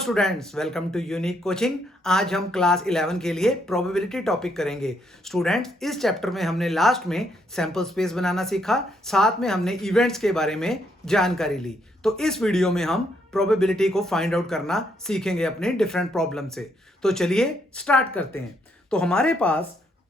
Students, welcome to unique coaching. आज हम class 11 के लिए प्रोबेबिलिटी टॉपिक करेंगे। स्टूडेंट्स, इस चैप्टर में हमने लास्ट में सैंपल स्पेस बनाना सीखा, साथ में हमने इवेंट्स के बारे में जानकारी ली। तो इस वीडियो में हम प्रोबेबिलिटी को फाइंड आउट करना सीखेंगे अपने डिफरेंट प्रॉब्लम से। तो चलिए स्टार्ट करते हैं। तो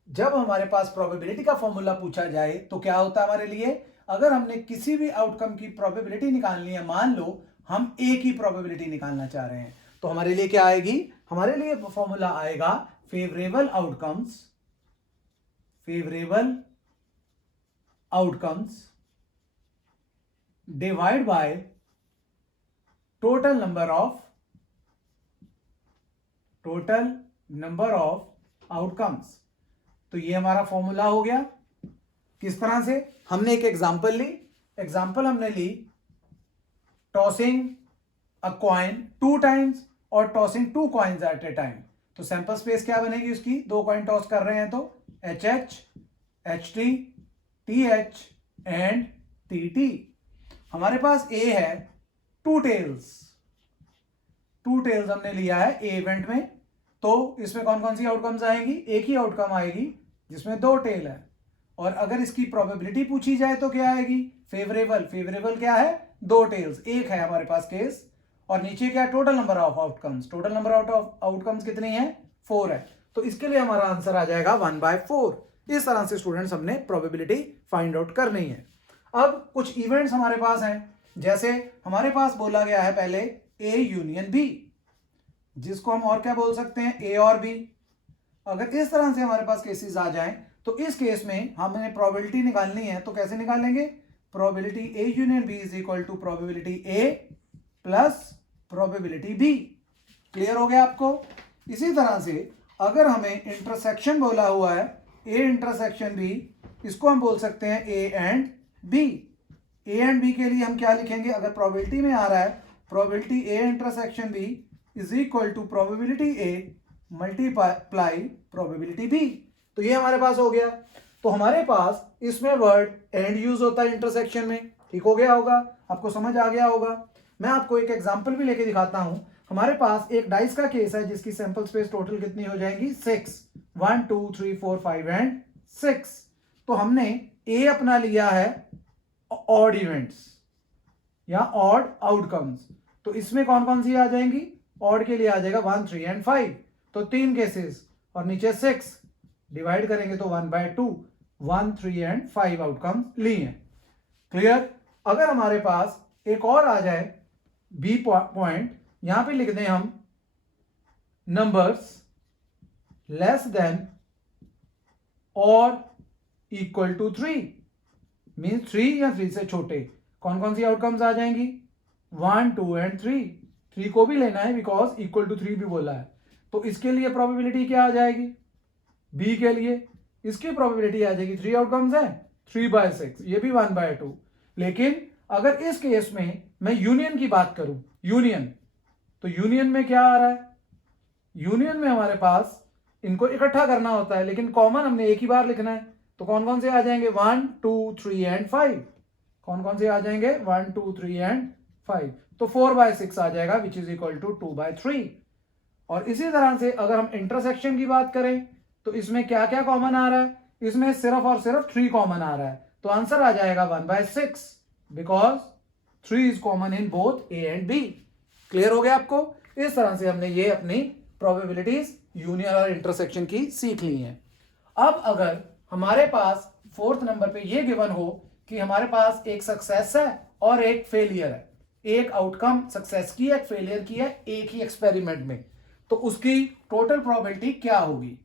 जब हमारे पास प्रोबेबिलिटी का फॉर्मूला पूछा जाए तो क्या होता है हमारे लिए, अगर हमने किसी भी आउटकम की प्रोबेबिलिटी निकालनी है, मान लो हम ए की प्रोबेबिलिटी निकालना चाह रहे हैं, तो हमारे लिए क्या आएगी, हमारे लिए फॉर्मूला आएगा favourable outcomes divide by total number of outcomes. तो ये हमारा फॉर्मूला हो गया। किस तरह से, हमने एक एग्जांपल हमने ली टॉसिंग अ कॉइन 2 टाइम्स और tossing 2 coins at a time. तो सैंपल स्पेस क्या बनेगी उसकी, 2 कॉइन टॉस कर रहे हैं तो HH, HT, TH and TT। हमारे पास A है 2 टेल्स हमने लिया है ए इवेंट में। तो इसमें कौन कौन सी आउटकम्स आएंगी, एक ही आउटकम आएगी जिसमें 2 टेल है। और अगर इसकी प्रोबेबिलिटी पूछी जाए तो क्या आएगी, फेवरेबल क्या है, 2 टेल्स, एक है हमारे पास केस। और नीचे क्या, टोटल नंबर ऑफ आउटकम्स कितनी है, 4 है। तो इसके लिए हमारा आंसर आ जाएगा 1/4। इस तरह से स्टूडेंट्स हमने प्रोबेबिलिटी फाइंड आउट करनी है। अब कुछ इवेंट्स हमारे पास हैं, जैसे हमारे पास बोला गया है पहले A यूनियन B, जिसको हम और क्या बोल सकते हैं, A और B। अगर इस तरह से हमारे पास केसेस आ जाएं तो इस केस में हमें प्रोबेबिलिटी निकालनी है, तो कैसे निकालेंगे, probability A union B is equal to probability A plus probability B। Clear हो गया आपको। इसी तरह से अगर हमें इंटरसेक्शन बोला हुआ है A इंटरसेक्शन B, इसको हम बोल सकते हैं A and B। A and B के लिए हम क्या लिखेंगे, अगर प्रोबेबिलिटी में आ रहा है probability A intersection B is equal to probability A multiply probability B। तो ये हमारे पास हो गया। तो हमारे पास इसमें वर्ड एंड यूज होता है इंटरसेक्शन में, ठीक हो गया होगा, आपको समझ आ गया होगा। मैं आपको एक एग्जांपल भी लेके दिखाता हूं। हमारे पास एक डाइस का केस है जिसकी सैंपल स्पेस टोटल कितनी हो जाएंगी, 6, 1 2 3 4 5 एंड 6। तो हमने ए अपना लिया है ऑड इवेंट्स या ऑड आउटकम्स। तो इसमें कौन कौन सी आ जाएंगी, ऑड के लिए आ जाएगा 1 3 एंड 5, तो 3 केसेस, और नीचे 6 डिवाइड करेंगे तो 1/2, 1 3 एंड 5 आउटकम्स लिए हैं। क्लियर। अगर हमारे पास एक और आ जाए बी पॉइंट, यहां पे लिख दें हम नंबर्स लेस देन और इक्वल टू 3, मीन्स 3 या 3 से छोटे, कौन कौन सी आउटकम्स आ जाएंगी, 1 2 एंड 3 को भी लेना है बिकॉज इक्वल टू 3 भी बोला है। तो इसके लिए प्रोबेबिलिटी क्या आ जाएगी, बी के लिए इसकी प्रोबेबिलिटी आ जाएगी, 3 आउटकम्स है 3/6, ये भी 1/2। लेकिन अगर इस केस में मैं यूनियन की बात करूं, तो यूनियन में क्या आ रहा है, यूनियन में हमारे पास इनको इकट्ठा करना होता है, लेकिन कॉमन हमने एक ही बार लिखना है। तो कौन कौन से आ जाएंगे, 1 2 3 एंड 5, कौन कौन से आ जाएंगे, 1 2 3 एंड 5। तो 4/6 आ जाएगा विच इज इक्वल टू 2/3। और इसी तरह से अगर हम इंटरसेक्शन की बात करें तो इसमें क्या क्या कॉमन आ रहा है, इसमें सिर्फ और सिर्फ 3 कॉमन आ रहा है। तो आंसर आ जाएगा 1/6 because 3 is common in both A and B. क्लियर हो गया आपको। इस तरह से हमने ये अपनी प्रोबेबिलिटीज यूनियन और इंटरसेक्शन की सीख ली हैं। अब अगर हमारे पास 4th नंबर पे ये गिवन हो कि हमारे पास एक सक्सेस है और एक फेलियर है, एक आउटकम सक्सेस की है, एक फेलियर की है, एक ही एक्सपेरिमेंट में, तो उसकी टोटल प्रोबेबिलिटी क्या होगी।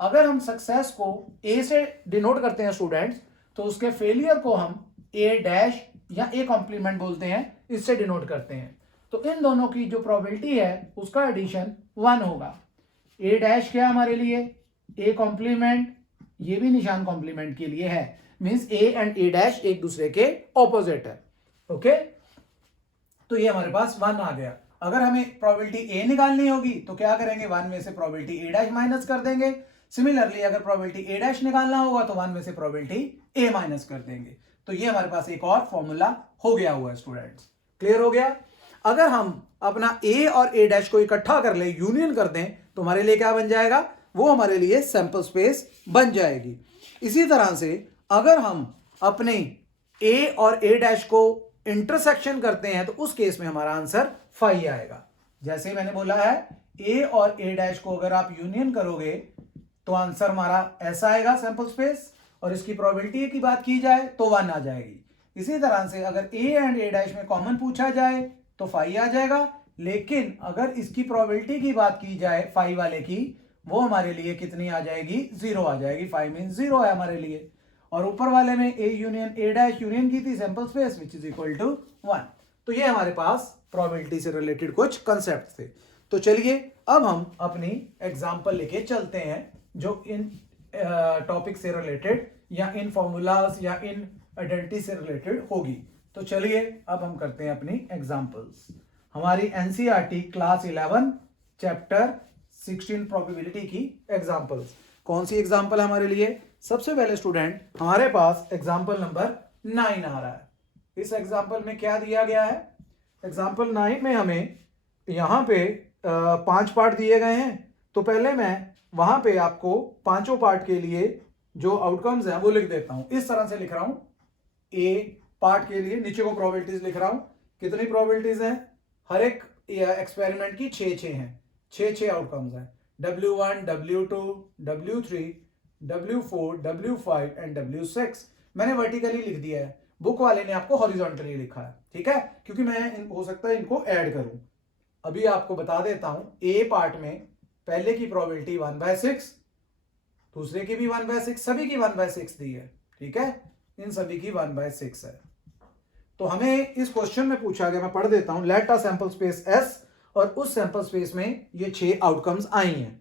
अगर हम सक्सेस को ए से डिनोट करते हैं स्टूडेंट्स, तो उसके फेलियर को हम A' या A कॉम्प्लीमेंट बोलते हैं, इससे डिनोट करते हैं। तो इन दोनों की जो प्रोबेबिलिटी है उसका एडिशन 1 होगा। A' क्या हमारे लिए, A कॉम्प्लीमेंट, ये भी निशान कॉम्प्लीमेंट के लिए है, मींस A एंड A' एक दूसरे के ऑपोजिट है। ओके, तो ये हमारे पास 1 आ गया। अगर हमें प्रोबेबिलिटी A निकालनी होगी तो क्या करेंगे, 1 में से प्रोबेबिलिटी A' माइनस कर देंगे। सिमिलरली अगर प्रोबेबिलिटी A' निकालना होगा तो 1 में से प्रोबेबिलिटी A माइनस कर देंगे। तो ये हमारे पास एक और फॉर्मूला हो गया हुआ है स्टूडेंट्स। क्लियर हो गया। अगर हम अपना ए और ए डैश को इकट्ठा कर ले, यूनियन कर दें, तो हमारे लिए क्या बन जाएगा, वो हमारे लिए सैंपल स्पेस बन जाएगी। इसी तरह से अगर हम अपने ए और ए डैश को इंटरसेक्शन करते हैं तो उस केस में हमारा आंसर फाई आएगा। जैसे मैंने बोला है, ए और ए डैश को अगर आप यूनियन करोगे तो आंसर हमारा ऐसा आएगा सैंपल स्पेस, और इसकी प्रोबेबिलिटी की बात की जाए तो 1 आ जाएगी। इसी तरह से अगर ए एंड ए डैश में कॉमन पूछा जाए तो फाई आ जाएगा, लेकिन अगर इसकी प्रोबेबिलिटी की बात की जाए फाई वाले की, वो हमारे लिए कितनी आ जाएगी, 0 आ जाएगी। फाई मीन 0 है हमारे लिए। और ऊपर वाले में A union A dash union की थी sample space which is equal to 1। तो ये हमारे पास प्रोबेबिलिटी से रिलेटेड कुछ कंसेप्ट थे। तो चलिए अब हम अपनी एग्जांपल लेके चलते हैं जो इन टॉपिक से रिलेटेड या इन फॉर्मूलाज या इन आइडेंटिटी से रिलेटेड होगी। तो चलिए अब हम करते हैं अपनी एग्जांपल्स। हमारी एनसीईआरटी क्लास 11 चैप्टर 16 प्रोबेबिलिटी की एग्जांपल्स। कौन सी एग्जांपल हमारे लिए? सबसे पहले स्टूडेंट हमारे पास एग्जांपल नंबर 9 आ रहा है। इस एग्जांपल में क्या दिया गया है? एग्जांपल 9 में हमें यहाँ पे 5 पार्ट दिए गए हैं। तो पहले मैं वहां पे आपको पांचों पार्ट के लिए जो आउटकम्स हैं वो लिख देता हूं। इस तरह से लिख रहा हूं, ए पार्ट के लिए नीचे को प्रोबेबिलिटीज लिख रहा हूं। कितनी प्रोबेबिलिटीज हैं? हर एक एक्सपेरिमेंट की 6 हैं, 6 आउटकम्स हैं। W1, W2, W3, W4, W5 and W6 मैंने वर्टिकली लिख दिया है, बुक वाले ने आपको हॉरिजॉन्टली लिखा है, ठीक है, क्योंकि मैं हो सकता है इनको ऐड करूं। अभी आपको बता देता हूं, ए पार्ट में पहले की प्रोबेबिलिटी 1/6, दूसरे की भी 1/6, सभी की 1/6 दी है, ठीक है, इन सभी की 1/6 है। तो हमें इस क्वेश्चन में पूछा गया, मैं पढ़ देता हूं, let a sample space S, और उस सैंपल स्पेस में ये 6 आउटकम्स आई हैं।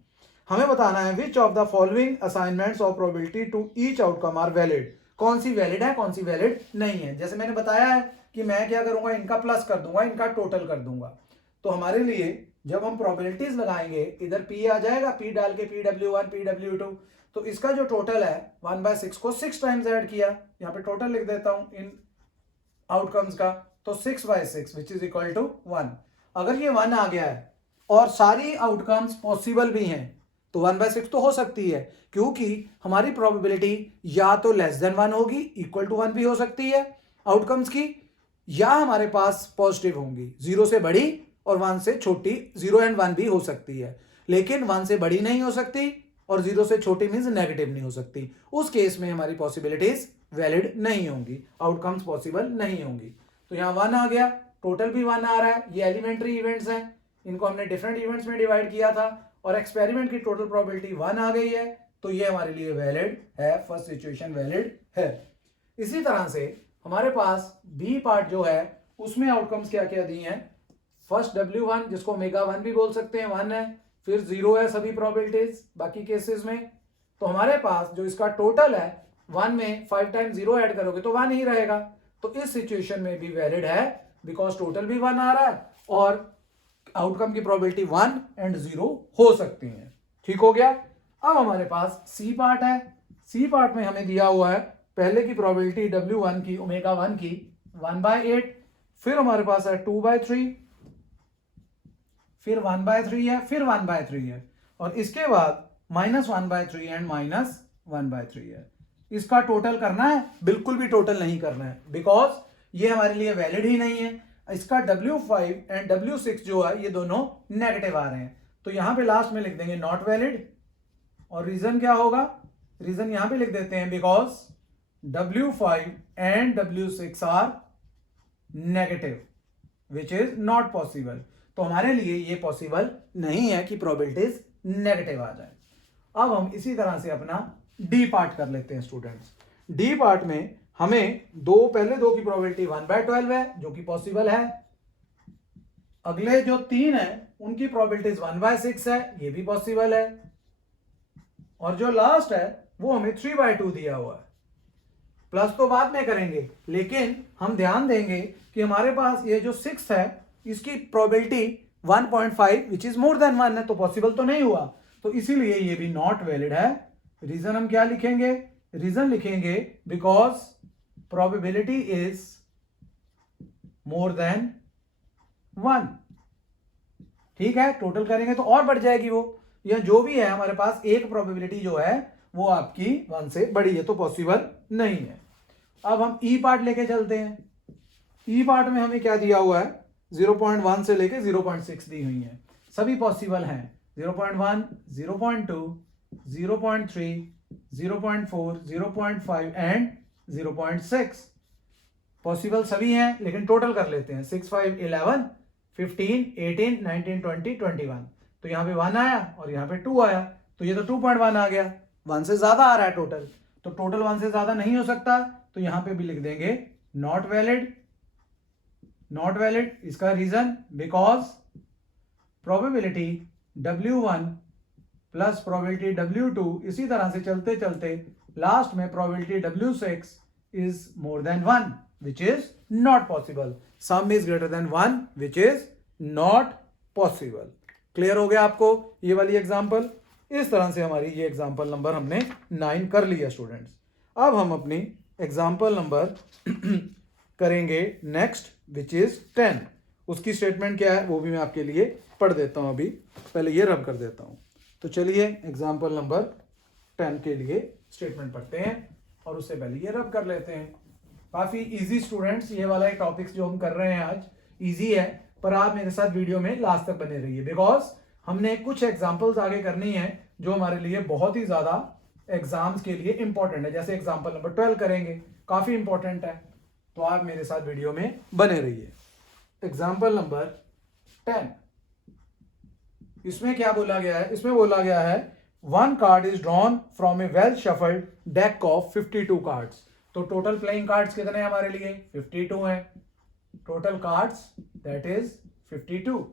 हमें बताना है which of the following assignments of probability to each outcome are valid. कौन सी वैलिड है, कौन सी वैलिड नहीं है। जैसे मैंने बताया है कि मैं क्या करूंगा, इनका प्लस कर दूंगा, इनका टोटल कर दूंगा। तो हमारे लिए जब हम प्रोबेबिलिटीज लगाएंगे, इधर P आ जाएगा, P डाल के PW1, PW2, तो इसका जो टोटल है 1/6 को 6 टाइम्स ऐड किया, यहाँ पे टोटल लिख देता हूं इन आउटकम्स का, तो 6/6 विच इज इक्वल टू 1। अगर ये 1 आ गया है और सारी आउटकम्स पॉसिबल भी हैं तो 1/6 तो हो सकती है, क्योंकि हमारी प्रोबेबिलिटी या तो लेस देन 1 होगी, इक्वल टू 1 भी हो सकती है आउटकम्स की, या हमारे पास पॉजिटिव होंगी, 0 से बड़ी और 1 से छोटी, 0 एंड 1 भी हो सकती है, लेकिन 1 से बड़ी नहीं हो सकती और 0 से छोटी मीन्स नेगेटिव नहीं हो सकती। उस केस में हमारी पॉसिबिलिटीज वैलिड नहीं होंगी, आउटकम्स पॉसिबल नहीं होंगी। तो यहाँ 1 आ गया, टोटल भी 1 आ रहा है। ये एलिमेंट्री इवेंट्स हैं, इनको हमने डिफरेंट इवेंट्स में डिवाइड किया था, और एक्सपेरिमेंट की टोटल प्रोबेबिलिटी 1 आ गई है, तो ये हमारे लिए वैलिड है, फर्स्ट सिचुएशन वैलिड है। इसी तरह से हमारे पास बी पार्ट जो है उसमें आउटकम्स क्या क्या दिए हैं। फर्स्ट W1 जिसको ओमेगा 1 भी बोल सकते हैं, 1 है, फिर 0 है सभी प्रोबेबिलिटीज बाकी केसेस में। तो हमारे पास जो इसका टोटल है 1 में 5 टाइम्स 0 ऐड करोगे तो 1 ही रहेगा। तो इस सिचुएशन में भी वैलिड है, बिकॉज टोटल भी 1 आ रहा है और आउटकम की प्रोबेबिलिटी 1 एंड 0 हो सकती है। ठीक हो गया। अब हमारे पास सी पार्ट है। सी पार्ट में हमें दिया हुआ है पहले की प्रोबेबिलिटी W1 की, ओमेगा 1 की 1/8, फिर हमारे पास है 2/3, फिर 1/3 है, फिर 1/3 है, और इसके बाद -1/3 एंड -1/3 है। इसका टोटल करना है? बिल्कुल भी टोटल नहीं करना है, बिकॉज ये हमारे लिए वैलिड ही नहीं है। इसका W5 एंड W6 जो है ये दोनों नेगेटिव आ रहे हैं, तो यहां पे लास्ट में लिख देंगे नॉट वैलिड। और रीजन क्या होगा? रीजन यहां पे लिख देते हैं because W5 and W6 are negative which is not possible. तो हमारे लिए ये पॉसिबल नहीं है कि प्रोबेबिलिटीज नेगेटिव आ जाए। अब हम इसी तरह से अपना डी पार्ट कर लेते हैं स्टूडेंट्स। डी पार्ट में हमें पहले दो की प्रोबेबिलिटी 1/12 है जो कि पॉसिबल है। अगले जो 3 है उनकी प्रोबेबिलिटीज 1/6 है, ये भी पॉसिबल है। और जो लास्ट है वो हमें 3/2 दिया हुआ है। प्लस तो बाद में करेंगे, लेकिन हम ध्यान देंगे कि हमारे पास ये जो 6 है इसकी probability 1.5 which is more than 1 है, तो पॉसिबल तो नहीं हुआ, तो इसीलिए ये भी नॉट वैलिड है। रीजन हम क्या लिखेंगे? रीजन लिखेंगे because probability is more than 1। ठीक है, टोटल करेंगे तो और बढ़ जाएगी वो, या जो भी है हमारे पास एक प्रोबेबिलिटी जो है वो आपकी 1 से बड़ी है, तो पॉसिबल नहीं है। अब हम ई पार्ट लेके चलते हैं। ई पार्ट में हमें क्या दिया हुआ है, 0.1 से लेके 0.6 दी हुई है, सभी पॉसिबल हैं। 0.1, 0.2, 0.3, 0.4, 0.5 एंड 0.6 पॉसिबल सभी हैं, लेकिन टोटल कर लेते हैं। 6, 5, 11, 15, 18, 19, 20, 21। तो यहाँ पे 1 आया और यहाँ पे 2 आया, तो ये तो 2.1 आ गया, 1 से ज्यादा आ रहा है टोटल, तो टोटल 1 से ज्यादा नहीं हो सकता, तो यहाँ पे भी लिख देंगे नॉट वैलिड। नॉट वैलिड, इसका reason because probability W1 plus probability W2 इसी तरह से चलते चलते लास्ट में probability W6 is more than 1 which is not possible. Sum is greater than 1 which is not possible. Clear हो गया आपको ये वाली एग्जांपल? इस तरह से हमारी ये एग्जांपल नंबर हमने 9 कर लिया स्टूडेंट्स। अब हम अपनी एग्जांपल नंबर करेंगे नेक्स्ट विच इज 10। उसकी स्टेटमेंट क्या है वो भी मैं आपके लिए पढ़ देता हूं। अभी पहले ये रब कर देता हूं। तो चलिए एग्जांपल नंबर 10 के लिए स्टेटमेंट पढ़ते हैं और उससे पहले ये रब कर लेते हैं। काफी इजी स्टूडेंट्स, ये वाला टॉपिक्स जो हम कर रहे हैं आज इजी है, पर आप मेरे साथ वीडियो में लास्ट तक बने रहिए, बिकॉज हमने कुछ एग्जांपल्स आगे करनी है जो हमारे लिए बहुत ही ज्यादा एग्जाम्स के लिए इंपॉर्टेंट है। जैसे एग्जांपल नंबर 12 करेंगे, काफी इंपॉर्टेंट है, तो आप मेरे साथ वीडियो में बने रहिए। एग्जाम्पल नंबर 10, इसमें क्या बोला गया है? इसमें बोला गया है 1 card is drawn from A well shuffled deck of 52 cards. तो टोटल प्लेइंग कार्ड्स कितने हैं हमारे लिए? 52 हैं। Total cards that is 52।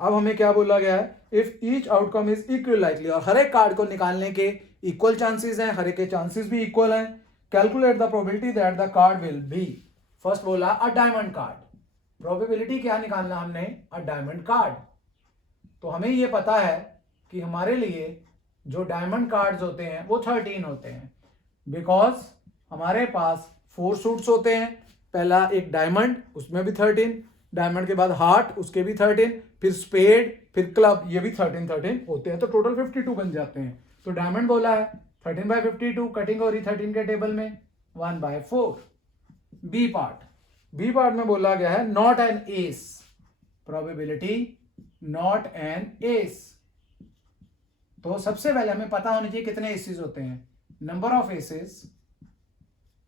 अब हमें क्या बोला गया है? If each outcome is equal likely, और हर एक कार्ड को निकालने के इक्वल चांसेस हैं, हर एक के चांसेस भी इक्वल हैं। Calculate the probability that the card will be, first बोला अ डायमंड कार्ड। प्रोबेबिलिटी क्या निकालना हमने? A diamond card. तो हमें यह पता है कि हमारे लिए जो डायमंड कार्ड्स होते हैं वो 13 होते हैं, बिकॉज हमारे पास 4 सूट्स होते हैं। पहला एक डायमंड, उसमें भी 13, डायमंड के बाद हार्ट, उसके भी 13, फिर स्पेड, फिर क्लब, ये भी 13 होते हैं, तो टोटल 52 बन जाते हैं। तो डायमंड बोला है 13/52, कटिंग हो रही 13 के टेबल में 1/4। बी पार्ट में बोला गया है not an S, probability not an S. तो सबसे पहले हमें पता होना चाहिए कितने एसेस होते हैं। Number of aces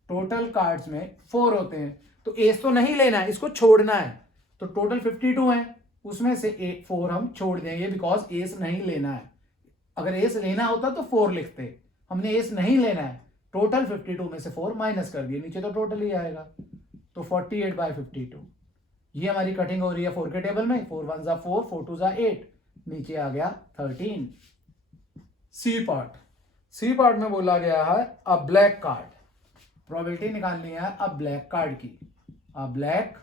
total cards में 4 होते हैं, तो एस तो नहीं लेना है, इसको छोड़ना है। तो टोटल 52 है, उसमें से 4 हम छोड़ देंगे, बिकॉज एस नहीं लेना है। अगर एस लेना होता तो 4 लिखते, हमने एस नहीं लेना है। टोटल 52 में से 4 माइनस कर दिए, नीचे तो टोटल ही आएगा। तो 48/52 ये हमारी कटिंग हो रही है 4 के टेबल में। 4 1 जा 4, 4 2 जा 8, नीचे आ गया 13। सी पार्ट में बोला गया है अ ब्लैक कार्ड। प्रोबेबिलिटी निकालनी है अ ब्लैक कार्ड की। अ ब्लैक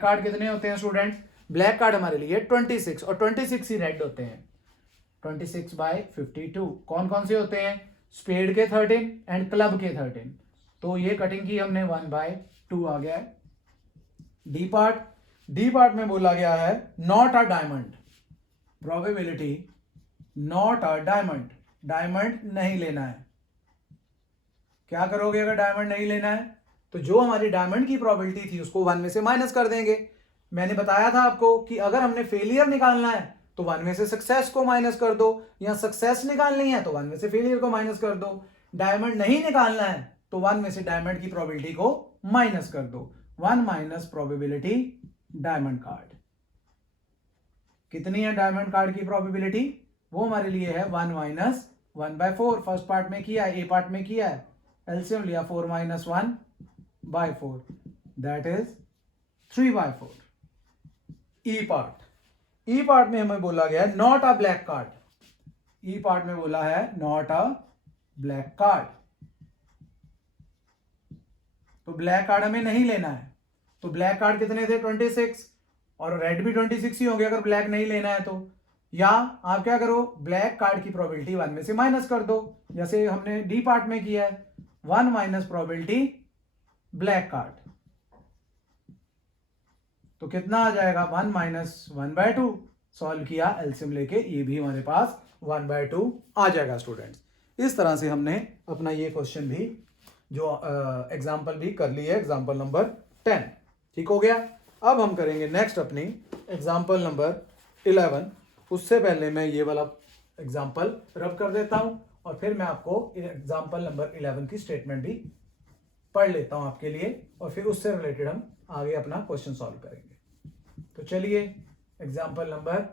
कार्ड कितने होते हैं स्टूडेंट्स? ब्लैक कार्ड हमारे लिए 26, और 26 ही रेड होते हैं। 26/52 कौन कौन से होते हैं? स्पेड के 13 एंड क्लब के 13। तो ये कटिंग की हमने 1/2 आ गया है। डी पार्ट में बोला गया है not a diamond. Probability not a diamond नहीं लेना है। क्या करोगे अगर डायमंड नहीं लेना है? तो जो हमारी डायमंड की प्रोबेबिलिटी थी उसको 1 में से माइनस कर देंगे। मैंने बताया था आपको कि अगर हमने फेलियर निकालना है तो 1 में से सक्सेस को माइनस कर दो, या सक्सेस निकालनी है तो 1 में से फेलियर को माइनस कर दो। डायमंड नहीं निकालना है तो 1 में से डायमंड की प्रोबेबिलिटी को माइनस कर दो। 1 माइनस प्रोबेबिलिटी डायमंड कार्ड। कितनी है डायमंड कार्ड की प्रोबेबिलिटी? वो हमारे लिए है 1 माइनस 1/4। फर्स्ट पार्ट में किया है, ए पार्ट में किया है, एलसीएम लिया 4 minus 1/4, that is 3/4। E part में हमें बोला गया है not a black card. E part में बोला है नॉट अ ब्लैक कार्ड, तो ब्लैक कार्ड हमें नहीं लेना है। तो ब्लैक कार्ड कितने थे? 26, और रेड भी 26 ही होंगे अगर ब्लैक नहीं लेना है तो। या आप क्या करो, ब्लैक कार्ड की प्रोबेबिलिटी 1 में से माइनस कर दो, जैसे हमने डी पार्ट में किया है। 1 माइनस प्रोबेबिलिटी ब्लैक कार्ड, तो कितना आ जाएगा 1 माइनस 1/2। सॉल्व किया एलसीएम लेके, ये भी हमारे पास 1/2 आ जाएगा स्टूडेंट्स। इस तरह से हमने अपना ये क्वेश्चन भी जो एग्जाम्पल भी कर ली है, एग्जाम्पल नंबर 10। ठीक हो गया। अब हम करेंगे नेक्स्ट अपनी एग्जाम्पल नंबर 11। उससे पहले मैं ये वाला एग्जाम्पल रब कर देता हूं और फिर मैं आपको एग्जाम्पल नंबर 11 की स्टेटमेंट भी पढ़ लेता हूं आपके लिए, और फिर उससे रिलेटेड हम आगे अपना क्वेश्चन सॉल्व करेंगे। तो चलिए एग्जाम्पल नंबर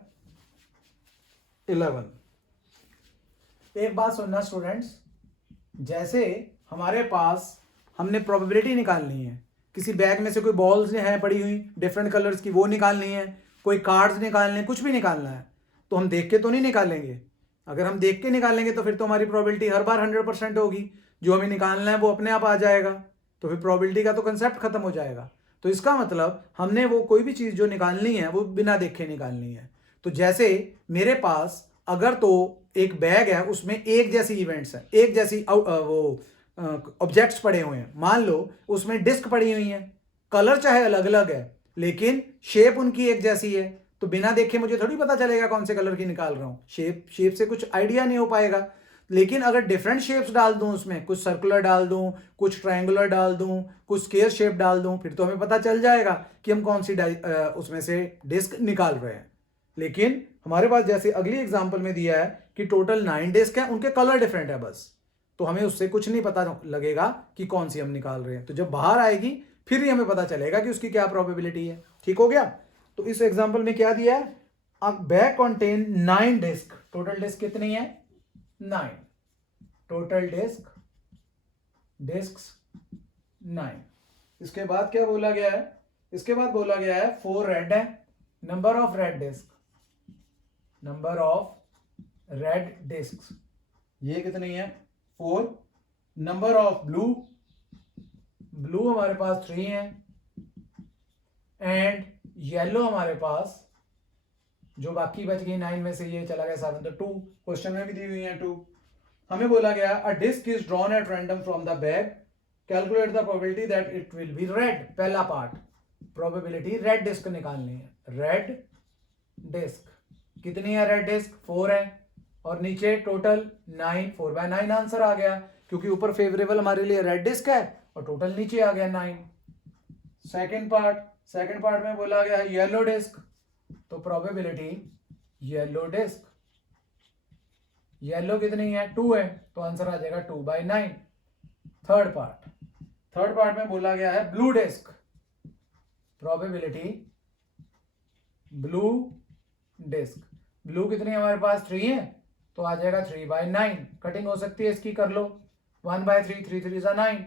11। एक बात सुनना स्टूडेंट्स, जैसे हमारे पास हमने प्रोबेबिलिटी निकालनी है, किसी बैग में से कोई बॉल्स हैं पड़ी हुई डिफरेंट कलर्स की, वो निकालनी है, कोई कार्ड्स निकालने, कुछ भी निकालना है, तो हम देख के तो नहीं निकालेंगे। अगर हम देख के निकालेंगे तो फिर तो हमारी प्रोबेबिलिटी हर बार 100% होगी, जो हमें निकालना है वो अपने आप आ जाएगा, तो फिर प्रोबेबिलिटी का तो कंसेप्ट खत्म हो जाएगा। तो इसका मतलब हमने वो कोई भी चीज़ जो निकालनी है वो बिना देखे निकालनी है। तो जैसे मेरे पास अगर तो एक बैग है, उसमें एक जैसी इवेंट्स हैं, एक जैसी वो ऑब्जेक्ट्स पड़े हुए हैं, मान लो उसमें डिस्क पड़ी हुई है, कलर चाहे अलग अलग है लेकिन शेप उनकी एक जैसी है, तो बिना देखे मुझे थोड़ी पता चलेगा कौन से कलर की निकाल रहा हूं। शेप से कुछ आइडिया नहीं हो पाएगा। लेकिन अगर डिफरेंट शेप्स डाल दूं, उसमें कुछ सर्कुलर डाल दूं, कुछ ट्रायंगुलर डाल दूं, कुछ स्क्वायर शेप डाल दूं, फिर तो हमें पता चल जाएगा कि हम कौन सी उसमें से डिस्क निकाल रहे हैं। लेकिन हमारे पास जैसे अगली एग्जांपल में दिया है कि टोटल 9 डिस्क है, उनके कलर डिफरेंट है बस, तो हमें उससे कुछ नहीं पता लगेगा कि कौन सी हम निकाल रहे हैं। तो जब बाहर आएगी फिर ही हमें पता चलेगा कि उसकी क्या प्रोबेबिलिटी है। ठीक हो गया। तो इस एग्जांपल में क्या दिया है, a bag contain 9 disc, total disc कितनी है 9, टोटल डिस्क 9। इसके बाद क्या बोला गया है, इसके बाद बोला गया है 4 रेड है, number of red disk, number of red disk ये कितनी है 4, नंबर ऑफ ब्लू हमारे पास 3 है, एंड येलो हमारे पास जो बाकी बच गई 9 में से ये चला गया 7, तो 2 क्वेश्चन में भी दी हुई है 2। हमें बोला गया a disc is drawn at random from the bag, calculate the probability that it will be red. पहला पार्ट प्रोबेबिलिटी रेड डिस्क निकालनी है। रेड डिस्क कितनी है, रेड डिस्क 4 है, और नीचे टोटल 9, 4/9 आंसर आ गया, क्योंकि ऊपर फेवरेबल हमारे लिए रेड डिस्क है और टोटल नीचे आ गया 9। सेकंड पार्ट में बोला गया है येलो डिस्क, तो प्रोबेबिलिटी येलो डिस्क, येलो कितनी है 2 है, तो आंसर आ जाएगा 2/9। थर्ड पार्ट में बोला गया है blue disc, probability blue disc, blue कितनी है हमारे पास 3 है, तो आ जाएगा 3/9। कटिंग हो सकती है इसकी, कर लो 1/3, 3 3 is 9।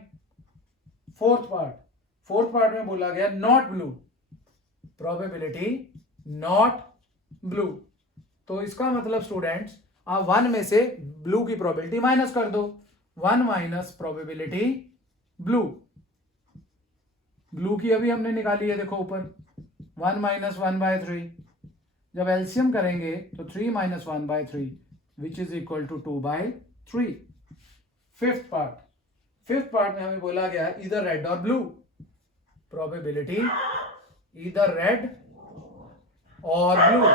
फोर्थ पार्ट में बोला गया not blue, probability not blue, तो इसका मतलब स्टूडेंट्स आप 1 में से ब्लू की प्रोबेबिलिटी माइनस कर दो, 1 माइनस प्रोबेबिलिटी ब्लू की अभी हमने निकाली है, देखो ऊपर 1 माइनस 1/3, जब एलसीएम करेंगे तो 3 minus 1/3 which is equal to 2/3। Fifth part में हमें बोला गया है इधर रेड और ब्लू, प्रोबेबिलिटी इधर रेड और ब्लू।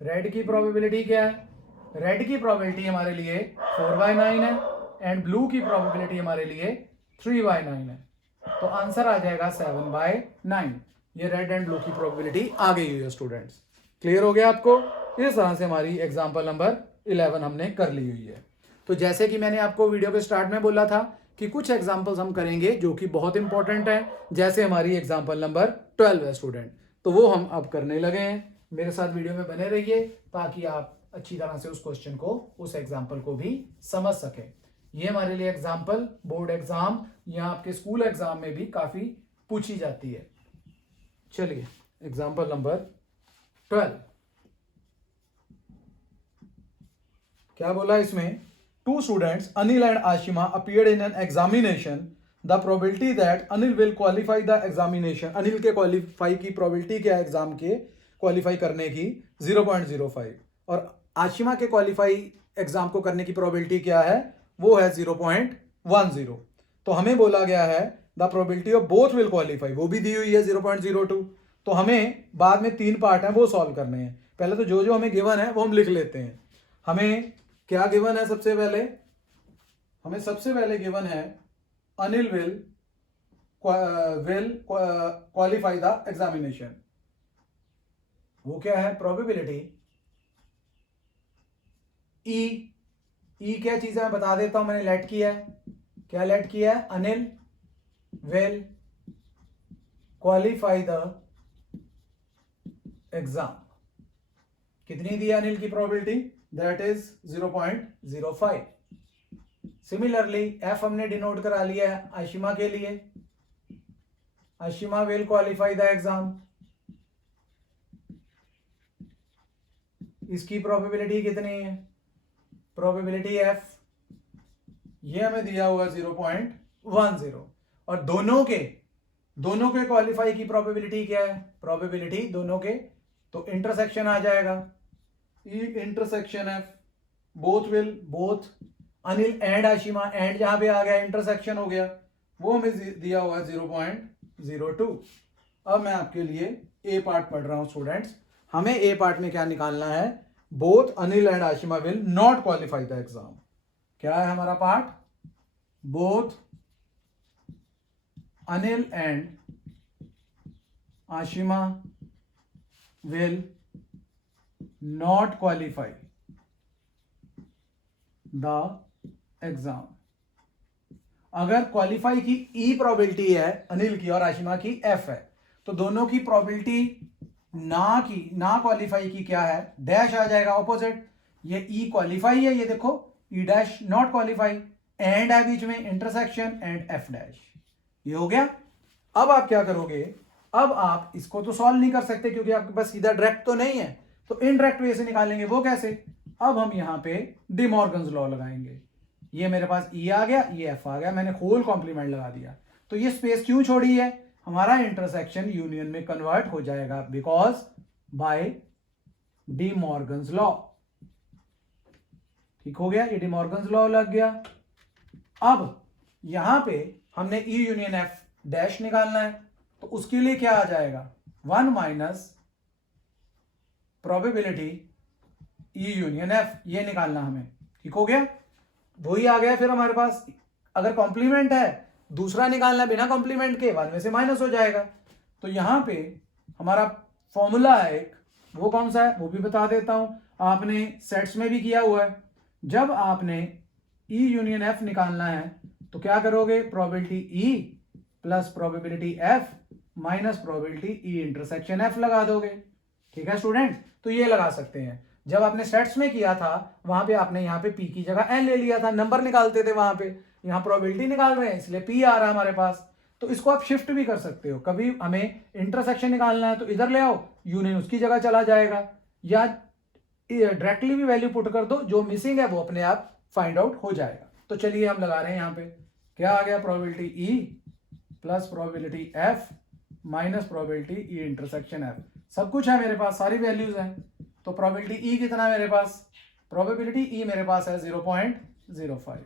रेड की प्रोबेबिलिटी क्या है, रेड की प्रोबेबिलिटी हमारे लिए 4/9 है, एंड ब्लू की प्रोबेबिलिटी हमारे लिए 3/9 है, तो आंसर आ जाएगा 7/9। ये रेड एंड ब्लू की प्रोबेबिलिटी आ गई हुई है स्टूडेंट्स। क्लियर हो गया आपको। इस तरह से हमारी एग्जांपल नंबर 11 हमने कर ली हुई है। तो जैसे कि मैंने आपको वीडियो के स्टार्ट में बोला था कि कुछ एग्जांपल्स हम करेंगे जो कि बहुत इंपॉर्टेंट है, जैसे हमारी एग्जांपल नंबर 12 है स्टूडेंट, तो वो हम अब करने लगे हैं। मेरे साथ वीडियो में बने रहिए ताकि आप अच्छी तरह से उस क्वेश्चन को, उस एग्जाम्पल को भी समझ सकें। ये हमारे लिए एग्जाम्पल बोर्ड एग्जाम या आपके स्कूल एग्जाम में भी काफी पूछी जाती है। चलिए एग्जाम्पल नंबर 12 क्या बोला इसमें, 2 students Anil and Ashima appeared in an examination. The probability that Anil will qualify the examination, Anil के क्वालिफाई की प्रोबेबिलिटी क्या है एग्जाम के क्वालिफाई करने की 0.05, और आशिमा के क्वालिफाई एग्जाम को करने की प्रोबेबिलिटी क्या है, वो है 0.10। तो हमें बोला गया है the probability of both will qualify, वो भी दी हुई है 0.02। तो हमें बाद में 3 पार्ट हैं वो सॉल्व करने हैं। पहले तो जो जो हमें गिवन है वो हम लिख लेते हैं। हमें क्या गिवन है? सबसे पहले गिवन है Anil will qualify the examination. वो क्या है? प्रोबेबिलिटी ई क्या चीज है मैं बता देता हूं, मैंने लेट किया है। क्या लेट किया है? Anil will qualify the exam. कितनी दी है अनिल की probability? That is 0.05। Similarly F हमने डिनोट करा लिया है आशिमा के लिए। Ashima will qualify the exam. इसकी प्रोबेबिलिटी कितनी है? प्रोबेबिलिटी एफ, ये हमें दिया हुआ 0.10। और दोनों के क्वालिफाई की प्रोबेबिलिटी क्या है? प्रोबेबिलिटी दोनों के, तो इंटरसेक्शन आ जाएगा। ई intersection F, both Anil and Ashima, and जहां पे आ गया इंटरसेक्शन हो गया, वो हमें दिया हुआ है 0.02। अब मैं आपके लिए ए पार्ट पढ़ रहा हूं स्टूडेंट्स। हमें ए पार्ट में क्या निकालना है? Both Anil and Ashima will not qualify the exam. क्या है हमारा part? Both Anil and Ashima will not qualify the exam. अगर क्वालिफाई की ई प्रोबेबिलिटी है अनिल की और आशिमा की एफ है, तो दोनों की प्रोबेबिलिटी ना क्वालिफाई की क्या है? डैश आ जाएगा ऑपोजिट। ये ई क्वालिफाई है, ये देखो ई डैश नॉट क्वालिफाई, एंड है बीच में इंटरसेक्शन एंड एफ डैश। ये हो गया। अब आप क्या करोगे? अब आप इसको तो सॉल्व नहीं कर सकते क्योंकि आपके पास सीधा डायरेक्ट तो नहीं है, तो इनडायरेक्ट वे से निकालेंगे। वो कैसे? अब हम यहां पे डी मॉर्गन्स लॉ लगाएंगे। ये मेरे पास ई आ गया, ये एफ आ गया, मैंने होल कॉम्प्लीमेंट लगा दिया। तो ये स्पेस क्यों छोड़ी है? हमारा इंटरसेक्शन यूनियन में कन्वर्ट हो जाएगा because by D Morgan's law. ठीक हो गया, ये डी मॉर्गन्स लॉ लग गया। अब यहां पे हमने ई यूनियन एफ डैश निकालना है, तो उसके लिए क्या आ जाएगा? 1 माइनस प्रोबेबिलिटी ई यूनियन एफ, ये निकालना हमें। ठीक हो गया, वही आ गया। फिर हमारे पास अगर कॉम्प्लीमेंट है, दूसरा निकालना बिना कॉम्प्लीमेंट के, 1 में से माइनस हो जाएगा। तो यहां पे हमारा फॉर्मूला है एक, वो कौन सा है वो भी बता देता हूं। आपने सेट्स में भी किया हुआ है। जब आपने ई यूनियन एफ निकालना है तो क्या करोगे? Probability E plus probability F minus probability E intersection F लगा दोगे। ठीक है स्टूडेंट, तो ये लगा सकते हैं। जब आपने सेट्स में किया था वहां पे आपने यहाँ पे पी की जगह एन ले लिया था, नंबर निकालते थे वहां पे। यहाँ प्रोबेबिलिटी निकाल रहे हैं इसलिए पी आ रहा है हमारे पास। तो इसको आप शिफ्ट भी कर सकते हो। कभी हमें इंटरसेक्शन निकालना है तो इधर ले आओ, यूनियन उसकी जगह चला जाएगा, या डायरेक्टली भी वैल्यू पुट कर दो, जो मिसिंग है वो अपने आप फाइंड आउट हो जाएगा। तो चलिए हम लगा रहे हैं यहाँ पे। क्या आ गया? Probability E plus probability F minus probability E intersection F. सब कुछ है मेरे पास, सारी वैल्यूज हैं। तो प्रोबेबिलिटी ई कितना है मेरे पास? प्रोबेबिलिटी ई मेरे पास है 0.05।